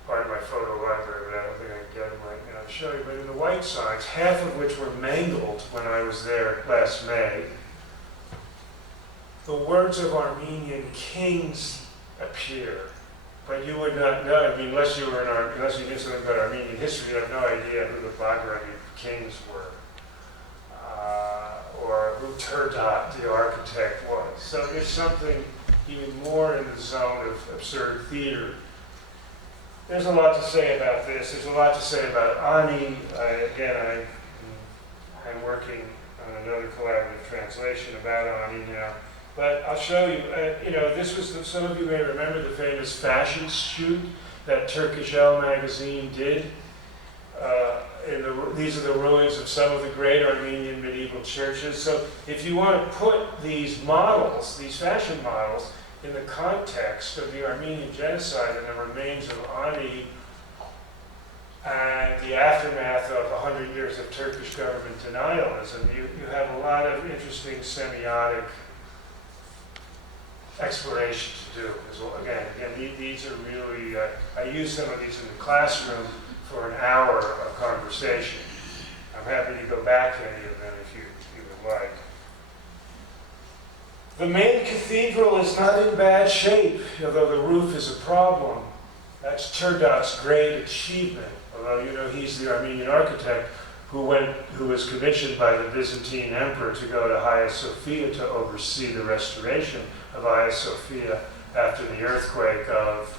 part of my photo library, but I don't think I can get them right now to show you. But in the white signs, half of which were mangled when I was there last May, the words of Armenian kings appear. But you would not know, I mean, unless you knew something about Armenian history, you have no idea who the Barbarism kings were, or who Turdat, the architect, was. So there's something even more in the zone of absurd theater. There's a lot to say about this. There's a lot to say about Ani. I'm working on another collaborative translation about Ani now. But I'll show you, this was, some of you may remember the famous fashion shoot that Turkish Elle magazine did. These are the ruins of some of the great Armenian medieval churches. So if you want to put these models, these fashion models, in the context of the Armenian genocide and the remains of Ani and the aftermath of 100 years of Turkish government denialism, you have a lot of interesting semiotic exploration to do. Again, these are really, I use some of these in the classroom for an hour of conversation. I'm happy to go back to any of them if you would like. The main cathedral is not in bad shape, although the roof is a problem. That's Turdat's great achievement, although he's the Armenian architect who was commissioned by the Byzantine emperor to go to Hagia Sophia to oversee the restoration of Hagia Sophia after the earthquake of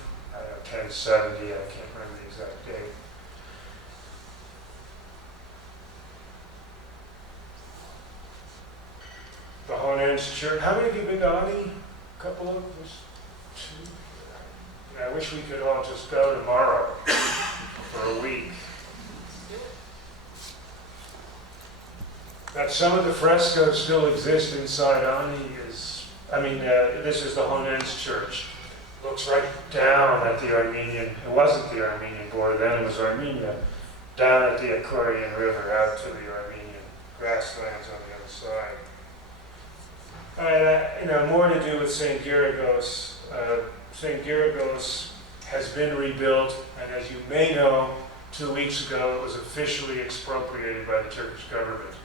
1070, I can't remember the exact date. The Ohanessian Church. How many of you been to Ani? A couple of us? Two? I wish we could all just go tomorrow for a week. That some of the frescoes still exist inside Ani this is the Ohanessian Church. Looks right down at the Armenian, it wasn't the Armenian border then, it was Armenia, down at the Akorian River out to the Armenian grasslands on the other side. More to do with St. Girigos. St. Girigos has been rebuilt, and as you may know, 2 weeks ago it was officially expropriated by the Turkish government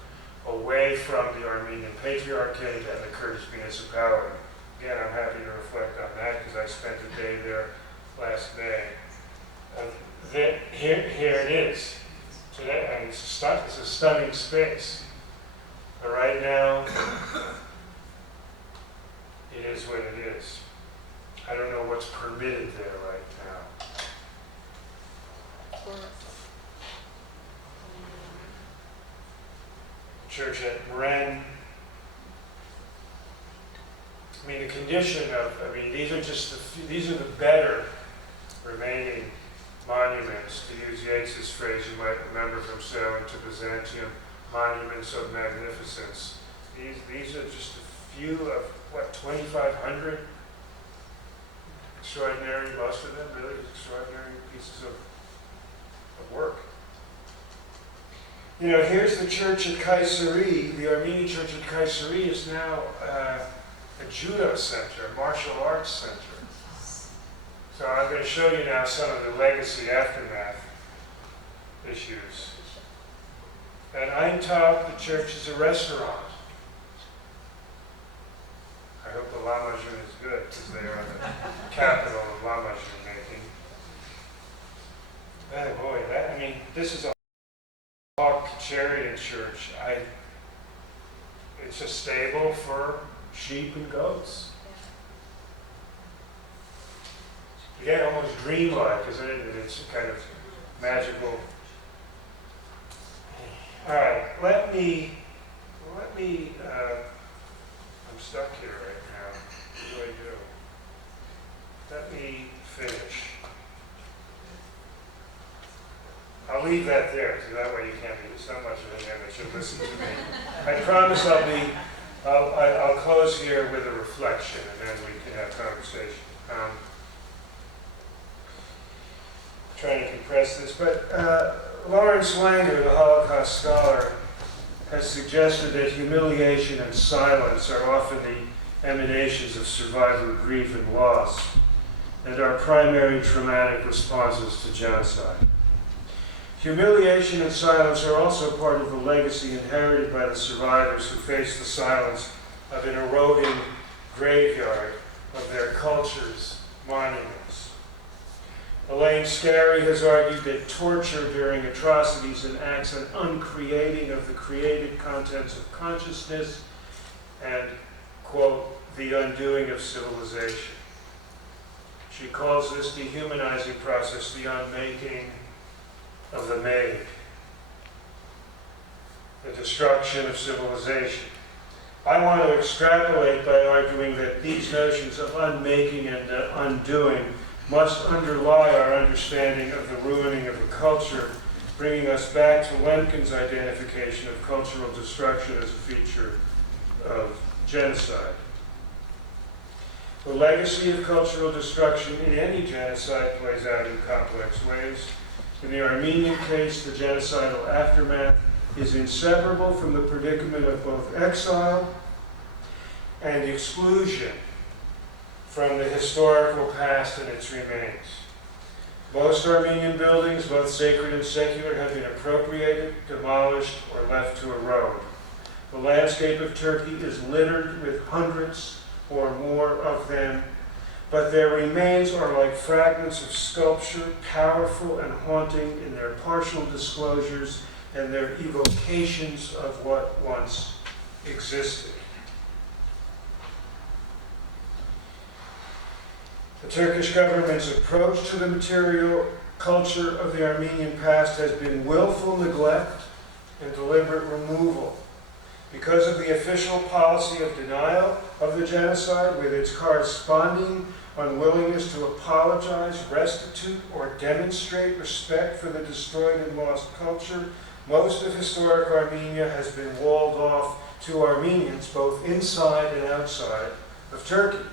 away from the Armenian Patriarchate and the Kurdish municipality. Again, I'm happy to reflect on that because I spent a day there last May. Here it is today, and it's a stunning space. But right now, it is what it is. I don't know what's permitted there right now. Church at Mren. The condition of, these are the better remaining monuments, to use Yeats's phrase you might remember from sailing to Byzantium, monuments of magnificence. These are just a few of, 2,500? Extraordinary, most of them, really extraordinary pieces of work. Here's the church at Kayseri. The Armenian church at Kayseri is now a judo center, a martial arts center. So I'm going to show you now some of the legacy aftermath issues. At Eintop, the church is a restaurant. I hope the Lamajun is good, because they are the capital of Lamajun making. Oh boy, this is a Hawk-Charian church. It's a stable for sheep and goats. again, almost dreamlike, isn't it? It's kind of magical. All right, let me, I'm stuck here right now. What do? Let me finish. I'll leave that there, so that way you can't be so much of an image. You'll listen to me. I promise I'll close here with a reflection, and then we can have conversation. Trying to compress this, but Lawrence Langer, the Holocaust scholar, has suggested that humiliation and silence are often the emanations of survivor grief and loss, and are primary traumatic responses to genocide. Humiliation and silence are also part of the legacy inherited by the survivors who face the silence of an eroding graveyard of their culture's monuments. Elaine Scarry has argued that torture during atrocities enacts an uncreating of the created contents of consciousness and, quote, the undoing of civilization. She calls this dehumanizing process the unmaking of the made, the destruction of civilization. I want to extrapolate by arguing that these notions of unmaking and undoing must underlie our understanding of the ruining of a culture, bringing us back to Lemkin's identification of cultural destruction as a feature of genocide. The legacy of cultural destruction in any genocide plays out in complex ways. In the Armenian case, the genocidal aftermath is inseparable from the predicament of both exile and exclusion from the historical past and its remains. Most Armenian buildings, both sacred and secular, have been appropriated, demolished, or left to erode. The landscape of Turkey is littered with hundreds or more of them, but their remains are like fragments of sculpture, powerful and haunting in their partial disclosures and their evocations of what once existed. The Turkish government's approach to the material culture of the Armenian past has been willful neglect and deliberate removal. Because of the official policy of denial of the genocide, with its corresponding unwillingness to apologize, restitute, or demonstrate respect for the destroyed and lost culture, most of historic Armenia has been walled off to Armenians, both inside and outside of Turkey.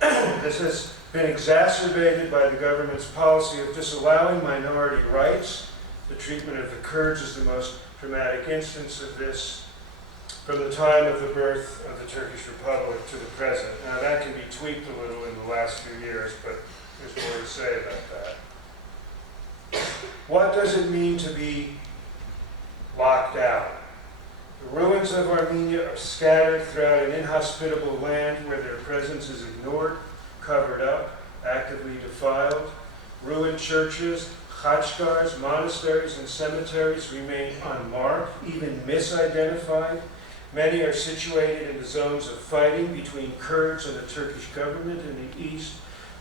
This has been exacerbated by the government's policy of disallowing minority rights. The treatment of the Kurds is the most dramatic instance of this, from the time of the birth of the Turkish Republic to the present. Now that can be tweaked a little in the last few years, but there's more to say about that. What does it mean to be locked out? The ruins of Armenia are scattered throughout an inhospitable land where their presence is ignored, covered up, actively defiled. Ruined churches, khachkars, monasteries, and cemeteries remain unmarked, even misidentified. Many are situated in the zones of fighting between Kurds and the Turkish government in the east.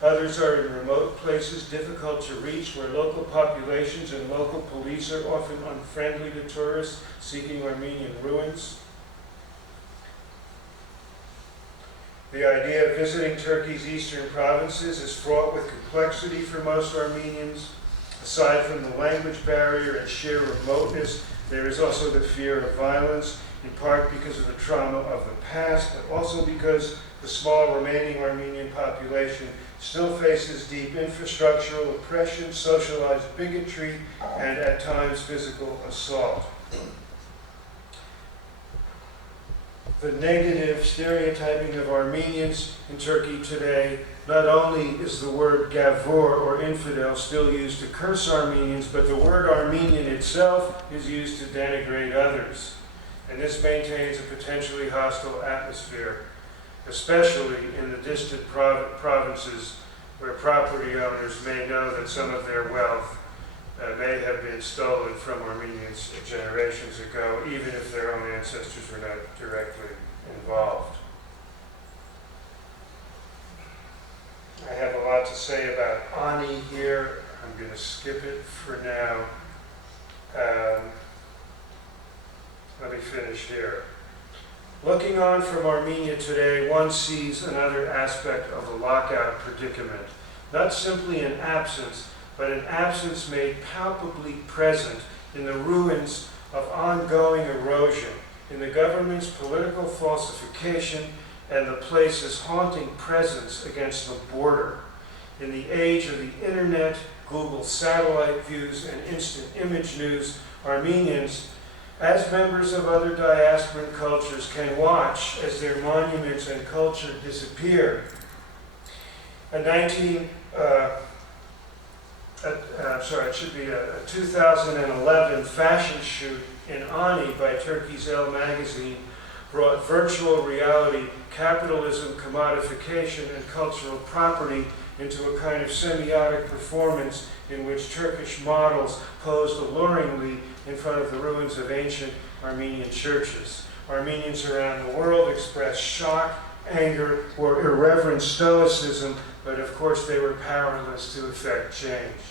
Others are in remote places difficult to reach, where local populations and local police are often unfriendly to tourists seeking Armenian ruins. The idea of visiting Turkey's eastern provinces is fraught with complexity for most Armenians. Aside from the language barrier and sheer remoteness, there is also the fear of violence, in part because of the trauma of the past, but also because the small remaining Armenian population still faces deep infrastructural oppression, socialized bigotry, and at times physical assault. The negative stereotyping of Armenians in Turkey today, not only is the word gavur or infidel still used to curse Armenians, but the word Armenian itself is used to denigrate others. And this maintains a potentially hostile atmosphere, especially in the distant provinces where property owners may know that some of their wealth may have been stolen from Armenians generations ago, even if their own ancestors were not directly involved. I have a lot to say about Ani here. I'm going to skip it for now. Let me finish here. Looking on from Armenia today, one sees another aspect of the lockout predicament. Not simply an absence, but an absence made palpably present in the ruins of ongoing erosion, in the government's political falsification, and the place's haunting presence against the border. In the age of the internet, Google satellite views, and instant image news, Armenians, as members of other diasporan cultures, can watch as their monuments and culture disappear. A 2011 fashion shoot in Ani by Turkey's Elle magazine brought virtual reality, capitalism, commodification, and cultural property into a kind of semiotic performance in which Turkish models posed alluringly in front of the ruins of ancient Armenian churches. Armenians around the world expressed shock, anger, or irreverent stoicism, but of course they were powerless to effect change.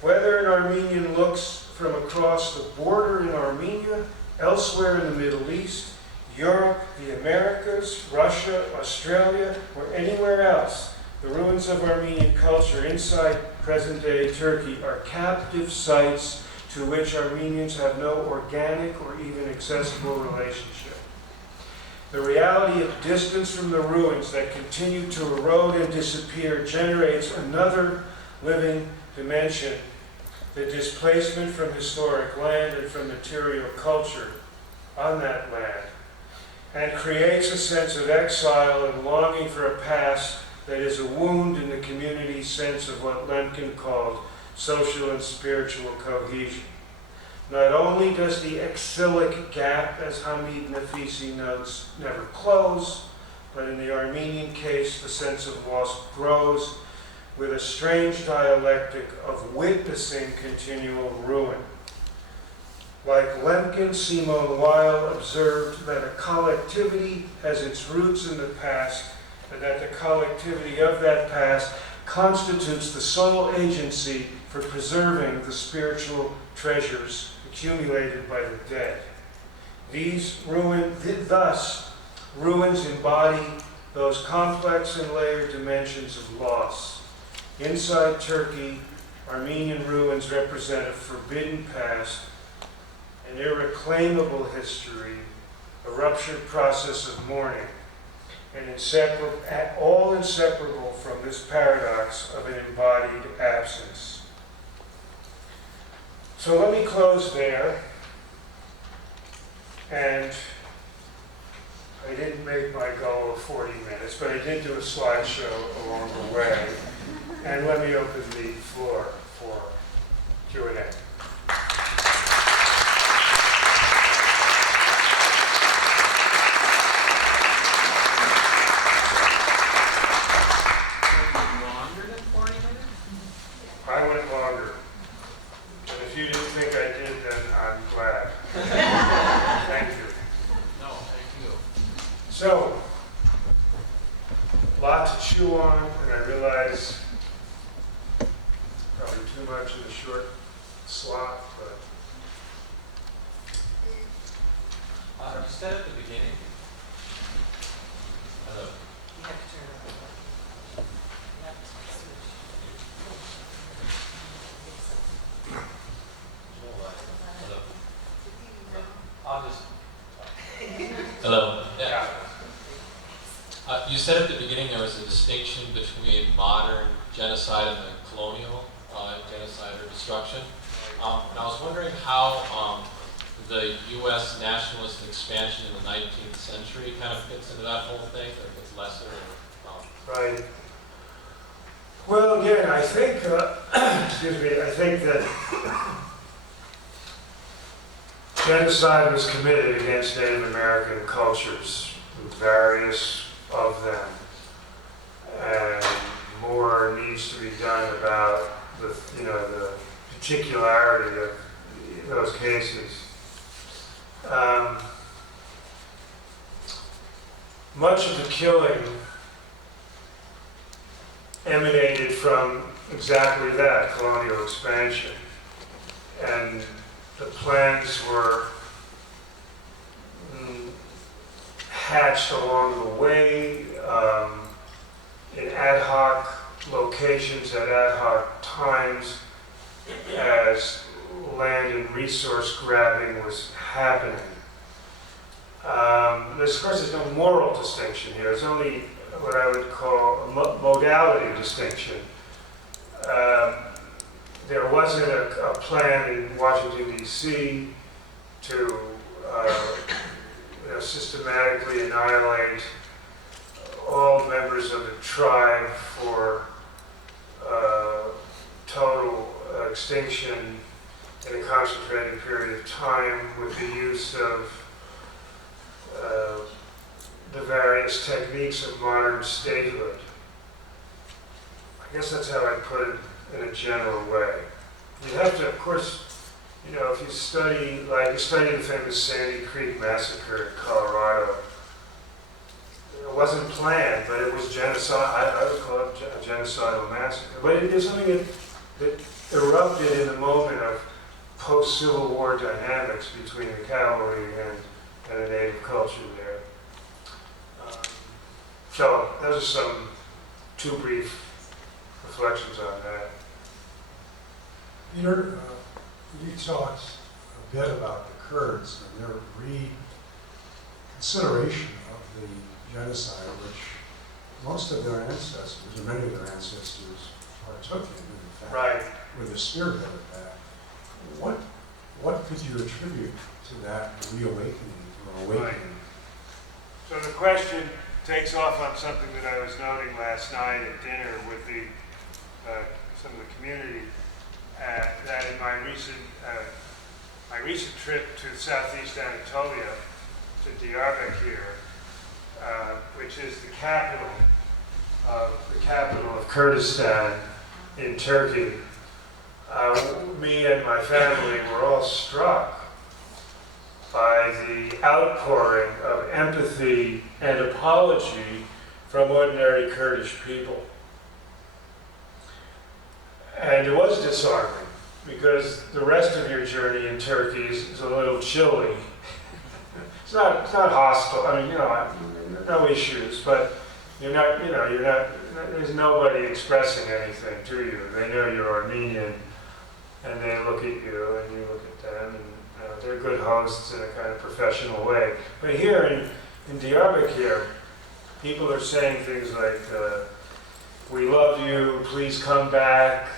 Whether an Armenian looks from across the border in Armenia, elsewhere in the Middle East, Europe, the Americas, Russia, Australia, or anywhere else, the ruins of Armenian culture inside present-day Turkey are captive sites to which Armenians have no organic or even accessible relationship. The reality of distance from the ruins that continue to erode and disappear generates another living dimension, the displacement from historic land and from material culture on that land, and creates a sense of exile and longing for a past that is a wound in the community's sense of what Lemkin called social and spiritual cohesion. Not only does the exilic gap, as Hamid Nafisi notes, never close, but in the Armenian case, the sense of loss grows with a strange dialectic of witnessing continual ruin. Like Lemkin, Simone Weil observed that a collectivity has its roots in the past, and that the collectivity of that past constitutes the sole agency for preserving the spiritual treasures accumulated by the dead. Thus, ruins embody those complex and layered dimensions of loss. Inside Turkey, Armenian ruins represent a forbidden past, an irreclaimable history, a ruptured process of mourning, and all inseparable from this paradox of an embodied absence. So let me close there. And I didn't make my goal of 40 minutes, but I did do a slideshow along the way. And let me open the floor for Q&A. I went longer. And if you didn't think I did, then I'm glad. Thank you. No, thank you. So, a lot to chew on, and I realize probably too much in a short slot, but You said at the beginning. Hello. You have to turn it on. You have to switch. Hello. I'll just. Hello. yeah. You said at the beginning there was a distinction between modern genocide and the colonial genocide or destruction. And I was wondering how the U.S. nationalist expansion in the 19th century kind of fits into that whole thing, or if it's lesser. Right. Well, again, I think, I think that genocide was committed against Native American cultures, various of them, and more needs to be done about the particularity of those cases. Much of the killing emanated from exactly that, colonial expansion. And the plans were hatched along the way in ad hoc locations at ad hoc times as land and resource grabbing was happening. Of course, there's no moral distinction here. It's only what I would call a modality distinction. There wasn't a plan in Washington, D.C. to systematically annihilate all members of the tribe for total extinction in a concentrated period of time with the use of the various techniques of modern statehood. I guess that's how I put it in a general way. You have to, of course, if you study, the famous Sandy Creek massacre in Colorado, it wasn't planned, but it was genocide. I would call it a genocidal massacre. But it is something that erupted in the moment of post-Civil War dynamics between the cavalry and the native culture there. So those are some two brief reflections on that. Peter, you talked a bit about the Kurds and their reconsideration of the genocide, which most of their ancestors, or many of their ancestors, partook in fact, Right. with the spirit of that. What could you attribute to that reawakening or awakening? Right. So the question takes off on something that I was noting last night at dinner with some of the community. That in my recent trip to southeast Anatolia, to Diyarbakir, which is the capital of Kurdistan in Turkey, me and my family were all struck by the outpouring of empathy and apology from ordinary Kurdish people. And it was disarming, because the rest of your journey in Turkey is a little chilly. It's not hostile. I mean, no issues, but there's nobody expressing anything to you. They know you're Armenian, and they look at you, and you look at them, and they're good hosts in a kind of professional way. But here in Diyarbakir, people are saying things like, we love you, please come back,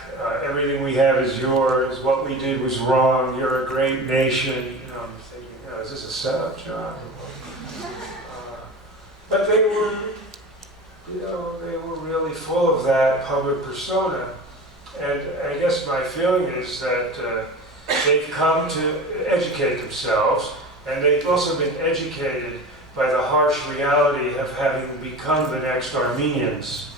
everything we have is yours, what we did was wrong, you're a great nation. I'm thinking, is this a setup job? But they were really full of that public persona. And I guess my feeling is that they've come to educate themselves, and they've also been educated by the harsh reality of having become the next Armenians,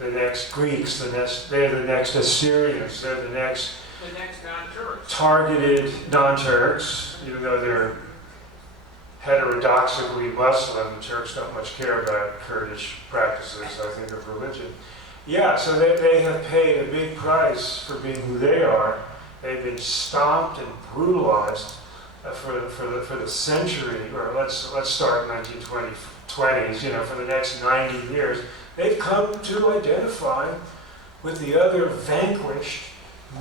the next Greeks, they're the next Assyrians, they're the next non-Turks. Targeted non-Turks, even though they're heterodoxically Muslim. The Turks don't much care about Kurdish practices, I think, of religion. Yeah, so they have paid a big price for being who they are. They've been stomped and brutalized for the century, or let's start 1920s, for the next 90 years. They've come to identify with the other vanquished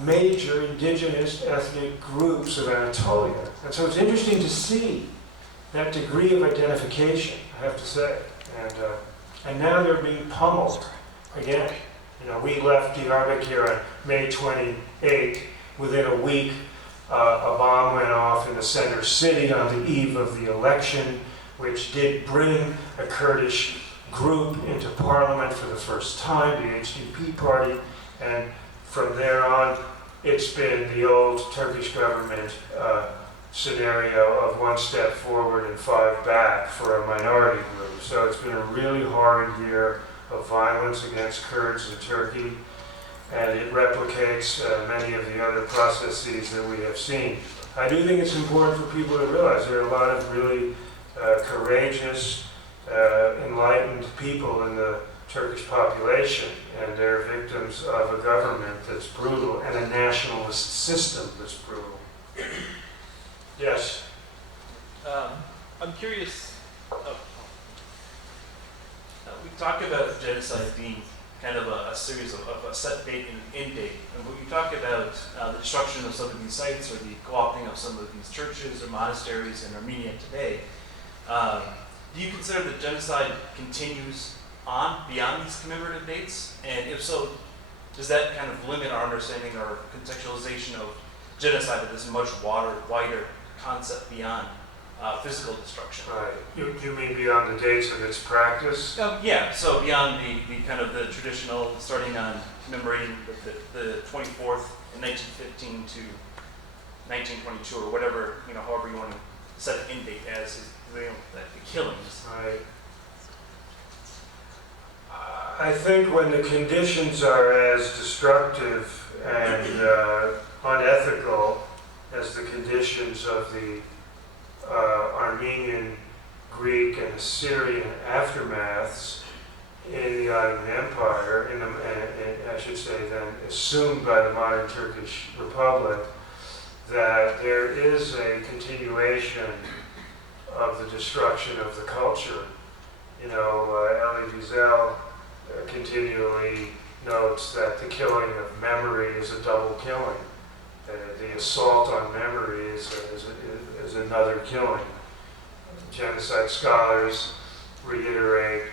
major indigenous ethnic groups of Anatolia. And so it's interesting to see that degree of identification, I have to say. And now they're being pummeled again. We left Diyarbakir on May 28th. Within a week, a bomb went off in the center city on the eve of the election, which did bring a Kurdish group into parliament for the first time, the HDP party, and from there on, it's been the old Turkish government scenario of one step forward and five back for a minority group. So it's been a really hard year of violence against Kurds in Turkey, and it replicates many of the other processes that we have seen. I do think it's important for people to realize there are a lot of really courageous, enlightened people in the Turkish population, and they're victims of a government that's brutal and a nationalist system that's brutal. Yes? I'm curious, we talk about genocide being kind of a series of a set date and an end date. And when we talk about the destruction of some of these sites or the co-opting of some of these churches or monasteries in Armenia today, do you consider that genocide continues on beyond these commemorative dates? And if so, does that kind of limit our understanding or contextualization of genocide as this much wider concept beyond physical destruction? Right. You mean beyond the dates of its practice? Yeah, so beyond the kind of the traditional, starting on commemorating the 24th in 1915 to 1922 or whatever, however you want to set an end date as, the killings. Right. I think when the conditions are as destructive and unethical as the conditions of the Armenian, Greek, and Assyrian aftermaths in the Ottoman Empire, I should say then assumed by the modern Turkish Republic, that there is a continuation of the destruction of the culture. Elie Wiesel continually notes that the killing of memory is a double killing. The assault on memory is another killing. Genocide scholars reiterate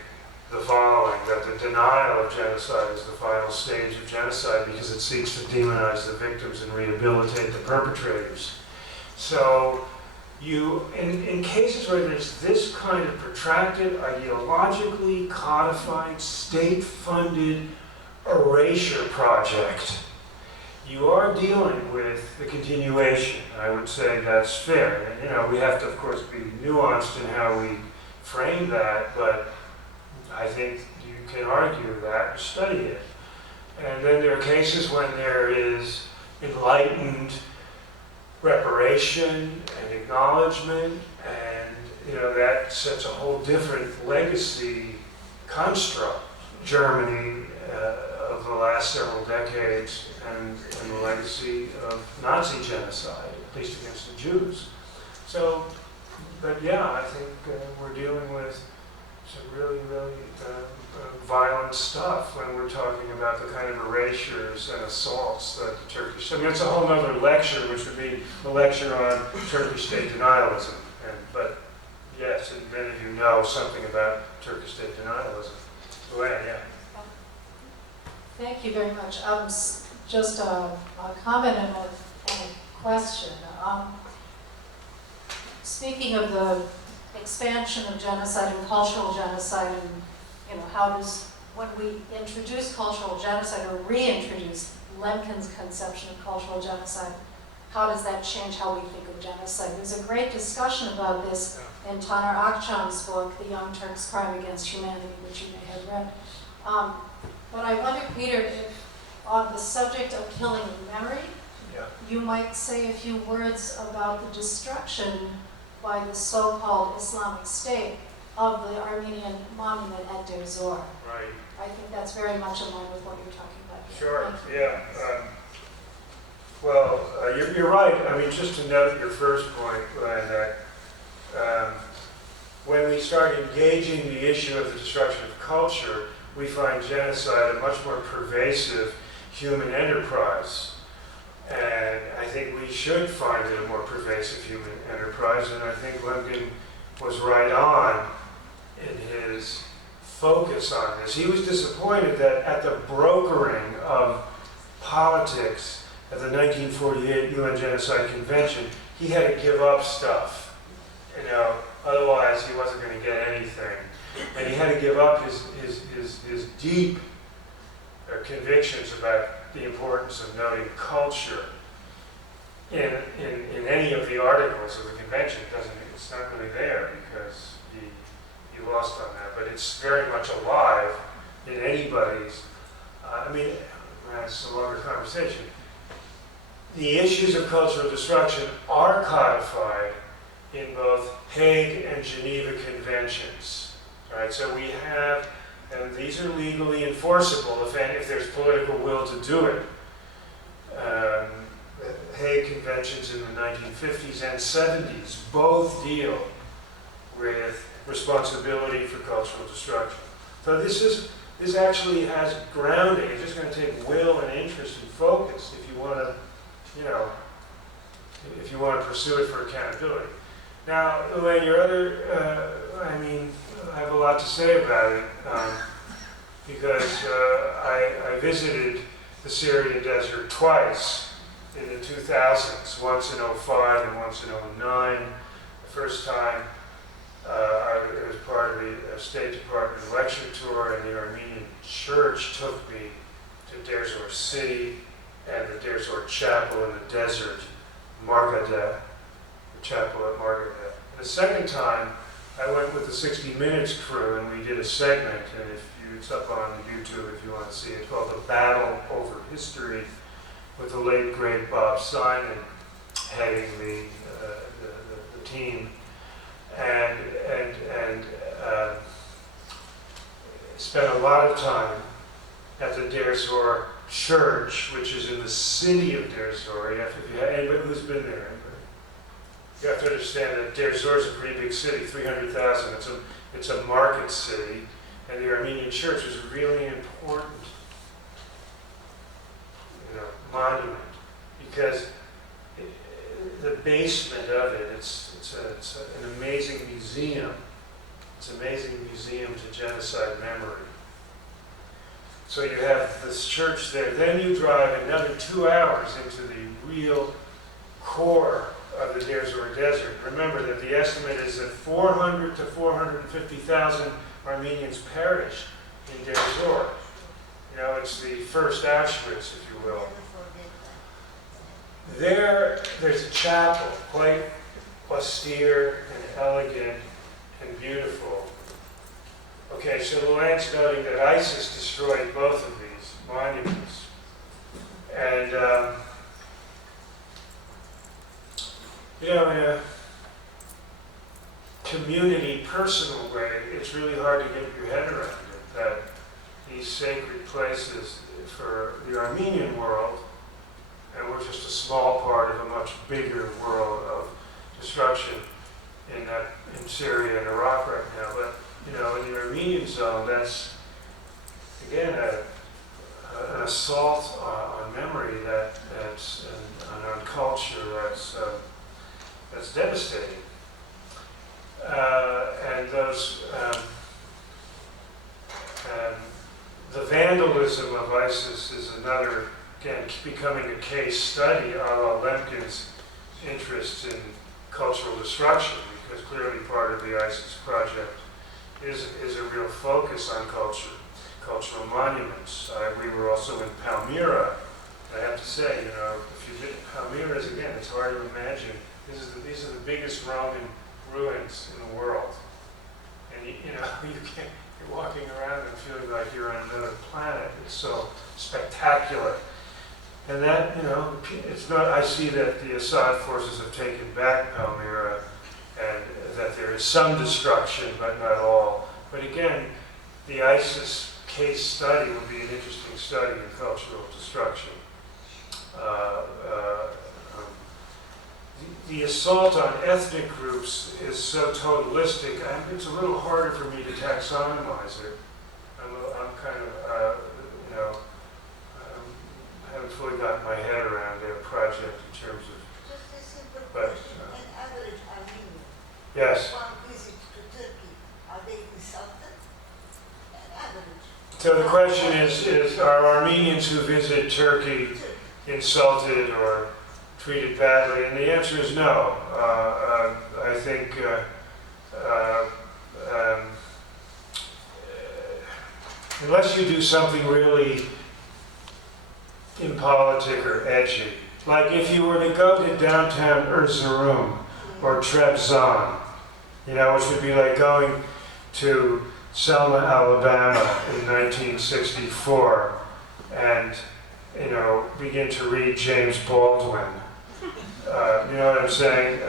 the following, that the denial of genocide is the final stage of genocide because it seeks to demonize the victims and rehabilitate the perpetrators. So in cases where there's this kind of protracted, ideologically codified, state-funded erasure project, you are dealing with the continuation. I would say that's fair. And, we have to, of course, be nuanced in how we frame that, but I think you can argue that and study it. And then there are cases when there is enlightened reparation and acknowledgement, and that sets a whole different legacy construct. Germany of the last several decades and the legacy of Nazi genocide, at least against the Jews. So, but yeah, I think we're dealing with some really, really violent stuff when we're talking about the kind of erasures and assaults that the Turkish, it's a whole other lecture, which would be a lecture on Turkish state denialism. But yes, and many of you know something about Turkish state denialism. Luann, yeah. Thank you very much. Just a comment and a question. Speaking of the expansion of genocide and cultural genocide, and how does, when we introduce cultural genocide or reintroduce Lemkin's conception of cultural genocide, how does that change how we think of genocide? There's a great discussion about this in Taner Akçam's book, The Young Turks' Crime Against Humanity, which you may have read. But I wonder, Peter, if on the subject of killing memory, you might say a few words about the destruction by the so-called Islamic State of the Armenian monument at Deir Zor. Right. I think that's very much in line with what you're talking about here. Sure, yeah. Well, you're right. Just to note your first point, Glenn, that when we start engaging the issue of the destruction of culture, we find genocide a much more pervasive human enterprise. And I think we should find it a more pervasive human enterprise, and I think Lemkin was right on in his focus on this. He was disappointed that at the brokering of politics at the 1948 UN Genocide Convention, he had to give up stuff. Otherwise he wasn't going to get anything. And he had to give up his deep convictions about the importance of noting culture in any of the articles of the convention. It's not really there because he lost on that, but it's very much alive in anybody's, that's a longer conversation. The issues of cultural destruction are codified in both Hague and Geneva conventions. Right? So we have And these are legally enforceable if there's political will to do it. Hague Conventions in the 1950s and 70s both deal with responsibility for cultural destruction. So this actually has grounding. It's just going to take will and interest and focus if you want to, if you want to pursue it for accountability. Now, Elaine, your other, I have a lot to say about it because I visited the Syrian desert twice in the 2000s, once in 2005 and once in 2009. The first time it was part of the State Department lecture tour, and the Armenian Church took me to Deir Zor City and the Deir Zor Chapel in the desert, Margadeh, the chapel at Margadeh. The second time, I went with the 60 Minutes crew, and we did a segment, and it's up on YouTube if you want to see it, called The Battle Over History, with the late, great Bob Simon heading the team. And spent a lot of time at the Deir Zor Church, which is in the city of Deir Zor. Anybody who's been there? You have to understand that Deir Zor is a pretty big city, 300,000. It's a market city, and the Armenian Church is a really important, monument, because the basement of it, it's an amazing museum. It's an amazing museum to genocide memory. So you have this church there. Then you drive another 2 hours into the real core of the Deir Zor Desert. Remember that the estimate is that 400 to 450,000 Armenians perished in Deir Zor. It's the first Auschwitz, if you will. There's a chapel, quite austere and elegant and beautiful. Okay, so Luann's noting that ISIS destroyed both of these monuments. And, in a community, personal way, it's really hard to get your head around it, that these sacred places for the Armenian world, and we're just a small part of a much bigger world of destruction in Syria and Iraq right now. But in the Armenian zone, that's again an assault on memory and on culture that's devastating. And those the vandalism of ISIS is another. Again, becoming a case study, a la Lemkin's interest in cultural destruction, because clearly part of the ISIS project is a real focus on cultural monuments. We were also in Palmyra. I have to say, if you did Palmyra, again, it's hard to imagine. These are the biggest Roman ruins in the world, and you're walking around and feeling like you're on another planet. It's so spectacular. And that, it's not, I see that the Assad forces have taken back Palmyra and that there is some destruction, but not all. But again, the ISIS case study would be an interesting study in cultural destruction. The assault on ethnic groups is so totalistic, it's a little harder for me to taxonomize it. I'm kind of, I haven't fully gotten my head around their project in terms of. Just a simple But, question. An average Armenian, yes. one visit to Turkey, are they insulted? An average. So the question is are Armenians who visit Turkey insulted or treated badly? And the answer is no. I think unless you do something really impolitic or edgy, like if you were to go to downtown Erzurum or Trebizond, which would be like going to Selma, Alabama in 1964 and, begin to read James Baldwin. You know what I'm saying?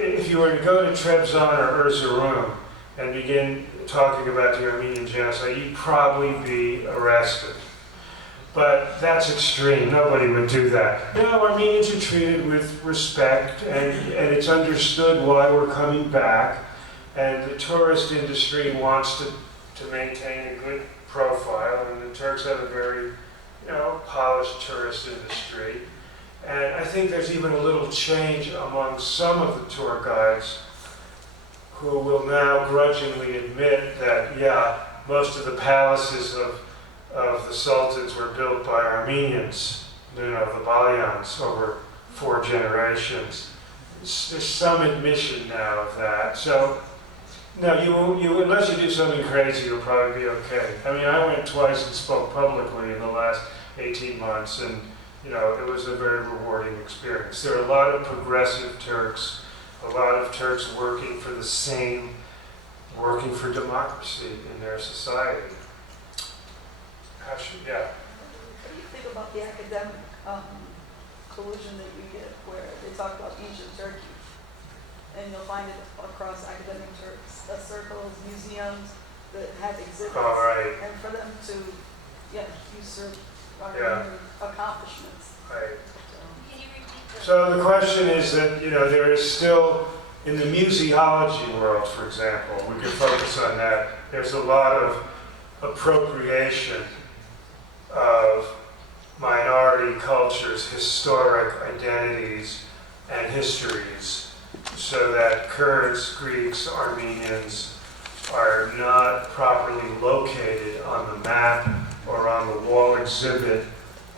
If you were to go to Trebizond or Erzurum and begin talking about the Armenian genocide, you'd probably be arrested. But that's extreme. Nobody would do that. Armenians are treated with respect, and it's understood why we're coming back. And the tourist industry wants to maintain a good profile, and the Turks have a very, polished tourist industry. And I think there's even a little change among some of the tour guides who will now grudgingly admit that, most of the palaces of the sultans were built by Armenians, the Balakians, over 4 generations. There's some admission now of that. So, no, you unless you do something crazy, you'll probably be okay. I went twice and spoke publicly in the last 18 months, and it was a very rewarding experience. There are a lot of progressive Turks, a lot of Turks working for democracy in their society. What do you think about the academic collusion that you get where they talk about ancient Turkey? And you'll find it across academic circles, museums that have exhibits. Right. And for them to usurp our accomplishments. Right. Can you repeat that? So the question is that, there is still, in the museology world, for example, we could focus on that, there's a lot of appropriation of minority cultures, historic identities, and histories, so that Kurds, Greeks, Armenians are not properly located on the map or on the wall exhibit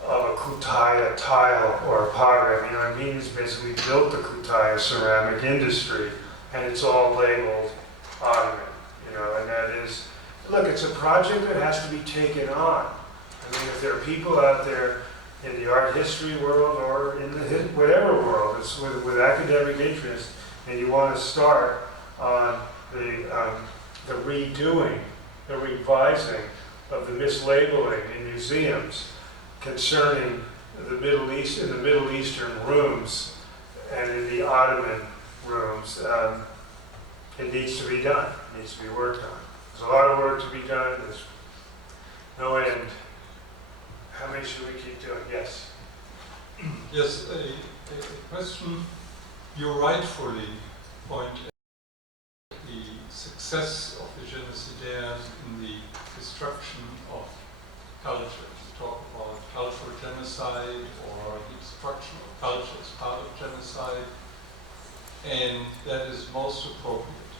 of a Kütahya tile or a pottery. Armenians basically built the Kütahya ceramic industry, and it's all labeled Ottoman, and that is, look, it's a project that has to be taken on. If there are people out there in the art history world or in the whatever world, it's with academic interest, and you want to start on the redoing, the revising of the mislabeling in museums concerning the Middle East, in the Middle Eastern rooms and in the Ottoman rooms, it needs to be done. It needs to be worked on. There's a lot of work to be done. There's no end. How many should we keep doing? Yes. Yes, a question. You rightfully point at the success of the genocidaires in the destruction of culture. You talk about cultural genocide or the destruction of culture as part of genocide, and that is most appropriate.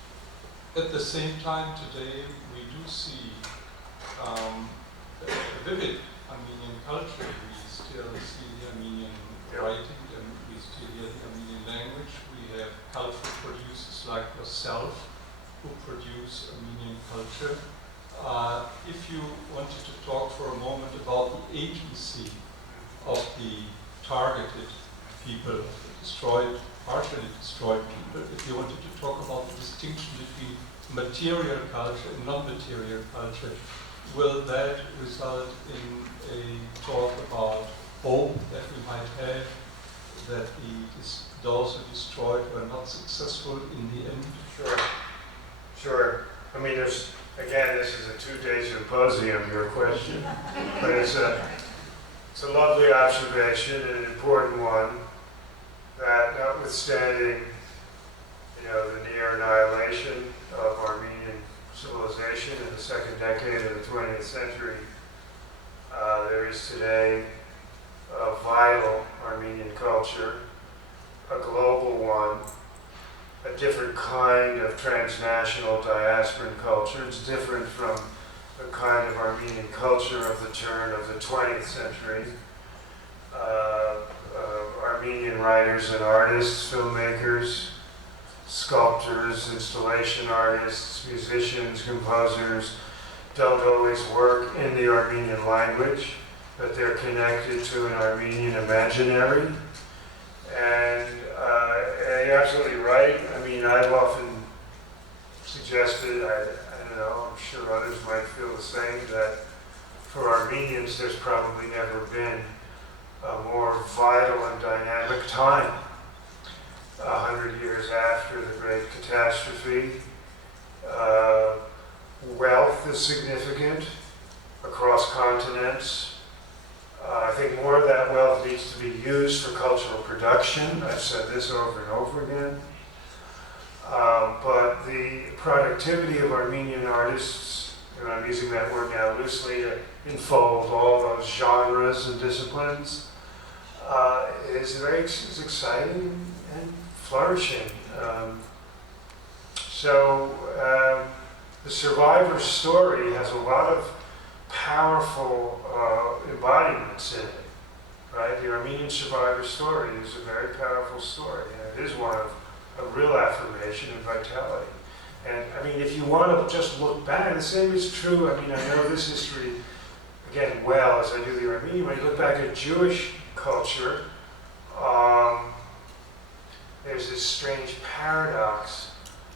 At the same time, today we do see a vivid Armenian culture. We still see the Armenian writing, and we still hear the Armenian language. We have cultural producers like yourself who produce Armenian culture. If you wanted to talk for a moment about the agency of the targeted people, the destroyed, partially destroyed people, if you wanted to talk about the distinction between material culture and non-material culture, will that result in a talk about hope that we might have, that those who destroyed were not successful in the end? Sure. This is a 2-day symposium, your question, but it's a lovely observation and an important one, that notwithstanding, the near annihilation of Armenian civilization in the second decade of the 20th century, there is today a vital Armenian culture, a global one, a different kind of transnational diasporan culture. It's different from the kind of Armenian culture of the turn of the 20th century. Armenian writers and artists, filmmakers, sculptors, installation artists, musicians, composers, don't always work in the Armenian language, but they're connected to an Armenian imaginary. And you're absolutely right. I've often suggested, I don't know, I'm sure others might feel the same, that for Armenians there's probably never been a more vital and dynamic time. 100 years after the great catastrophe, Wealth is significant across continents. I think more of that wealth needs to be used for cultural production. I've said this over and over again. But the productivity of Armenian artists, and I'm using that word now loosely to enfold all those genres and disciplines, is exciting and flourishing. The survivor's story has a lot of powerful embodiments in it, right? The Armenian survivor story is a very powerful story, and it is one of real affirmation and vitality. And I mean, if you want to just look back, the same is true. I mean, I know this history, again, well, as I do the Armenian. When you look back at Jewish culture, there's this strange paradox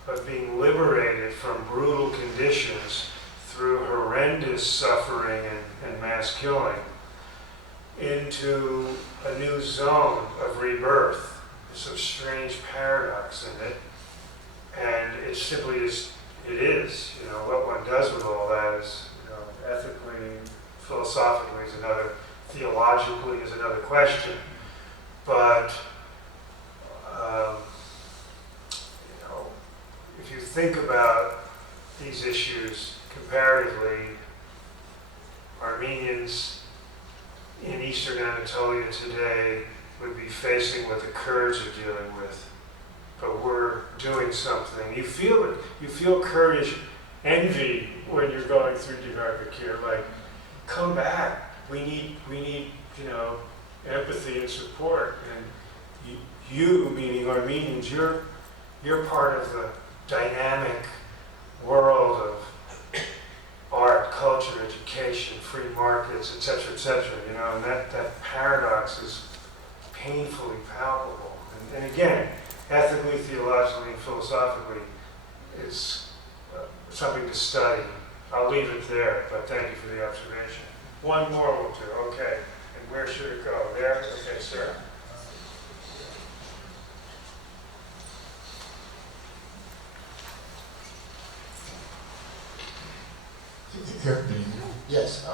of being liberated from brutal conditions through horrendous suffering and mass killing into a new zone of rebirth. There's some strange paradox in it, and it simply is, it is. You know, what one does with all that is, you know, ethically, philosophically is another, theologically is another question. But, you know, if you think about these issues comparatively, Armenians in Eastern Anatolia today would be facing what the Kurds are dealing with. But we're doing something. You feel it. You feel Kurdish envy when you're going through Diyarbakir. Like, come back. We need, you know, empathy and support. And you, meaning Armenians, you're part of the dynamic world of art, culture, education, free markets, etc., you know, and that paradox is painfully palpable. And again, ethically, theologically, and philosophically, it's something to study. I'll leave it there, but thank you for the observation. One more will do, okay. And where should it go? There? Okay, sir. Yes.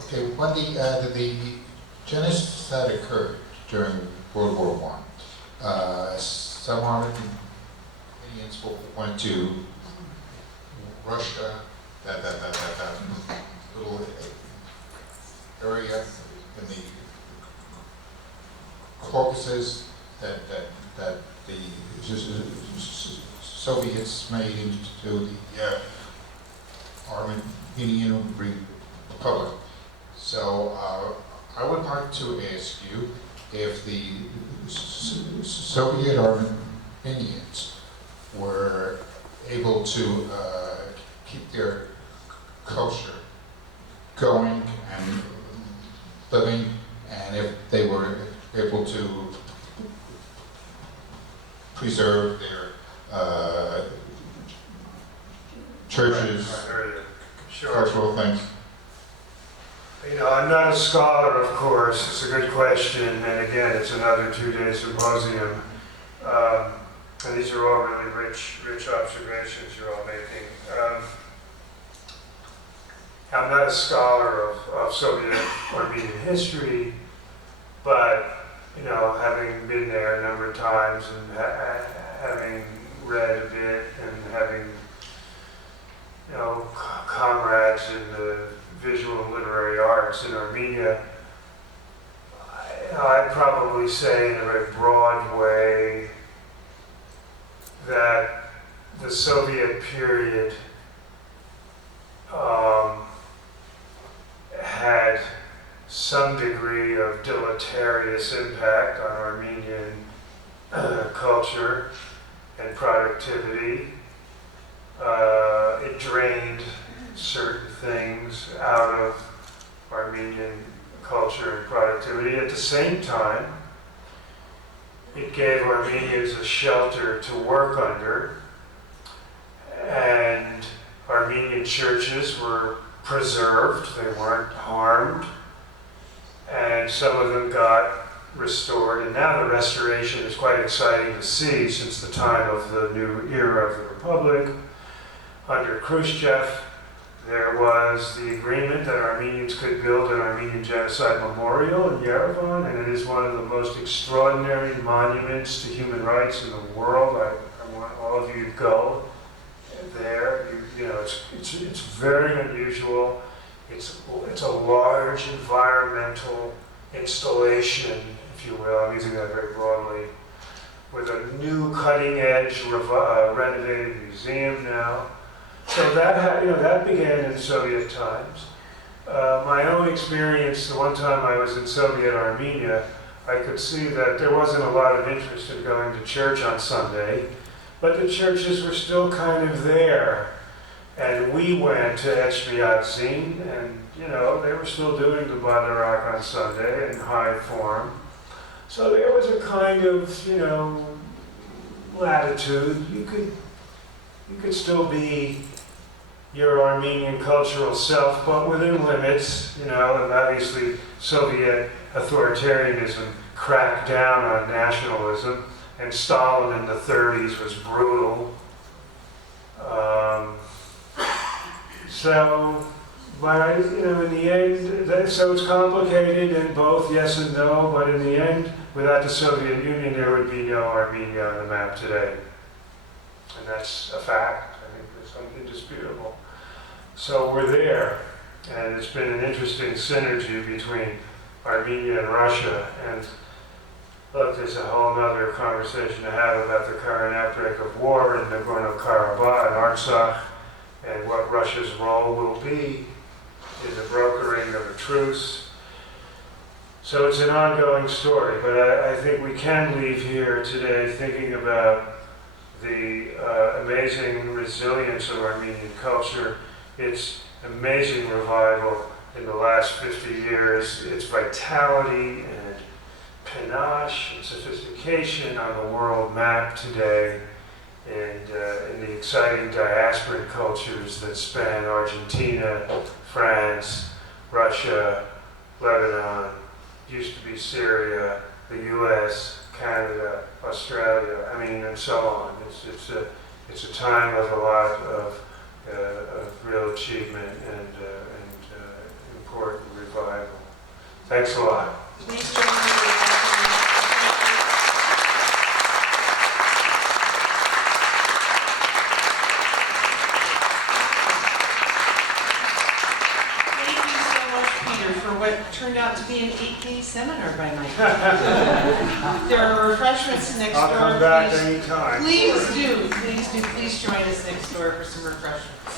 Okay. When the genocide occurred during World War I, some Armenians went to Russia, that little area in the Caucasus that the Soviets made into the Armenian Republic. So I would like to ask you if the Soviet Armenians were able to keep their culture going and living, and if they were able to preserve their churches, cultural things. You know, I'm not a scholar, of course. It's a good question, and again, it's another two-day symposium. And these are all really rich observations you're all making. I'm not a scholar of Soviet Armenian history, but, you know, having been there a number of times and having read a bit and having, you know, comrades in the visual and literary arts in Armenia, I'd probably say in a very broad way that the Soviet period had some degree of deleterious impact on Armenian culture and productivity. It drained certain things out of Armenian culture and productivity. At the same time, it gave Armenians a shelter to work under, and Armenian churches were preserved, they weren't harmed, and some of them got restored, and now the restoration is quite exciting to see since the time of the new era of the Republic. under Khrushchev, there was the agreement that Armenians could build an Armenian Genocide Memorial in Yerevan, and it is one of the most extraordinary monuments to human rights in the world. I want all of you to go there. You know, it's very unusual. It's a large environmental installation, if you will. I'm using that very broadly, with a new cutting-edge renovated museum now. So that began in Soviet times. My own experience, the one time I was in Soviet Armenia, I could see that there wasn't a lot of interest in going to church on Sunday, but the churches were still kind of there. And we went to Echmiadzin, and they were still doing the Badarak on Sunday in high form. So there was a kind of, latitude. You could still be your Armenian cultural self, but within limits, and obviously Soviet authoritarianism cracked down on nationalism, and Stalin in the 30s was brutal. But in the end, so it's complicated in both yes and no, but in the end, without the Soviet Union, there would be no Armenia on the map today. And that's a fact. I think it's indisputable. So we're there, and it's been an interesting synergy between Armenia and Russia. And look, there's a whole other conversation to have about the current outbreak of war in Nagorno-Karabakh and Artsakh, and what Russia's role will be in the brokering of a truce. So it's an ongoing story, but I think we can leave here today thinking about the amazing resilience of Armenian culture, its amazing revival in the last 50 years, its vitality and panache and sophistication on the world map today, and in the exciting diasporic cultures that span Argentina, France, Russia, Lebanon, used to be Syria, the U.S., Canada, Australia, and so on. It's a time of a lot of real achievement and important revival. Thanks a lot. Please join me. What turned out to be an 8-day seminar by night. There are refreshments next door. I'll come back anytime. Please join us next door for some refreshments.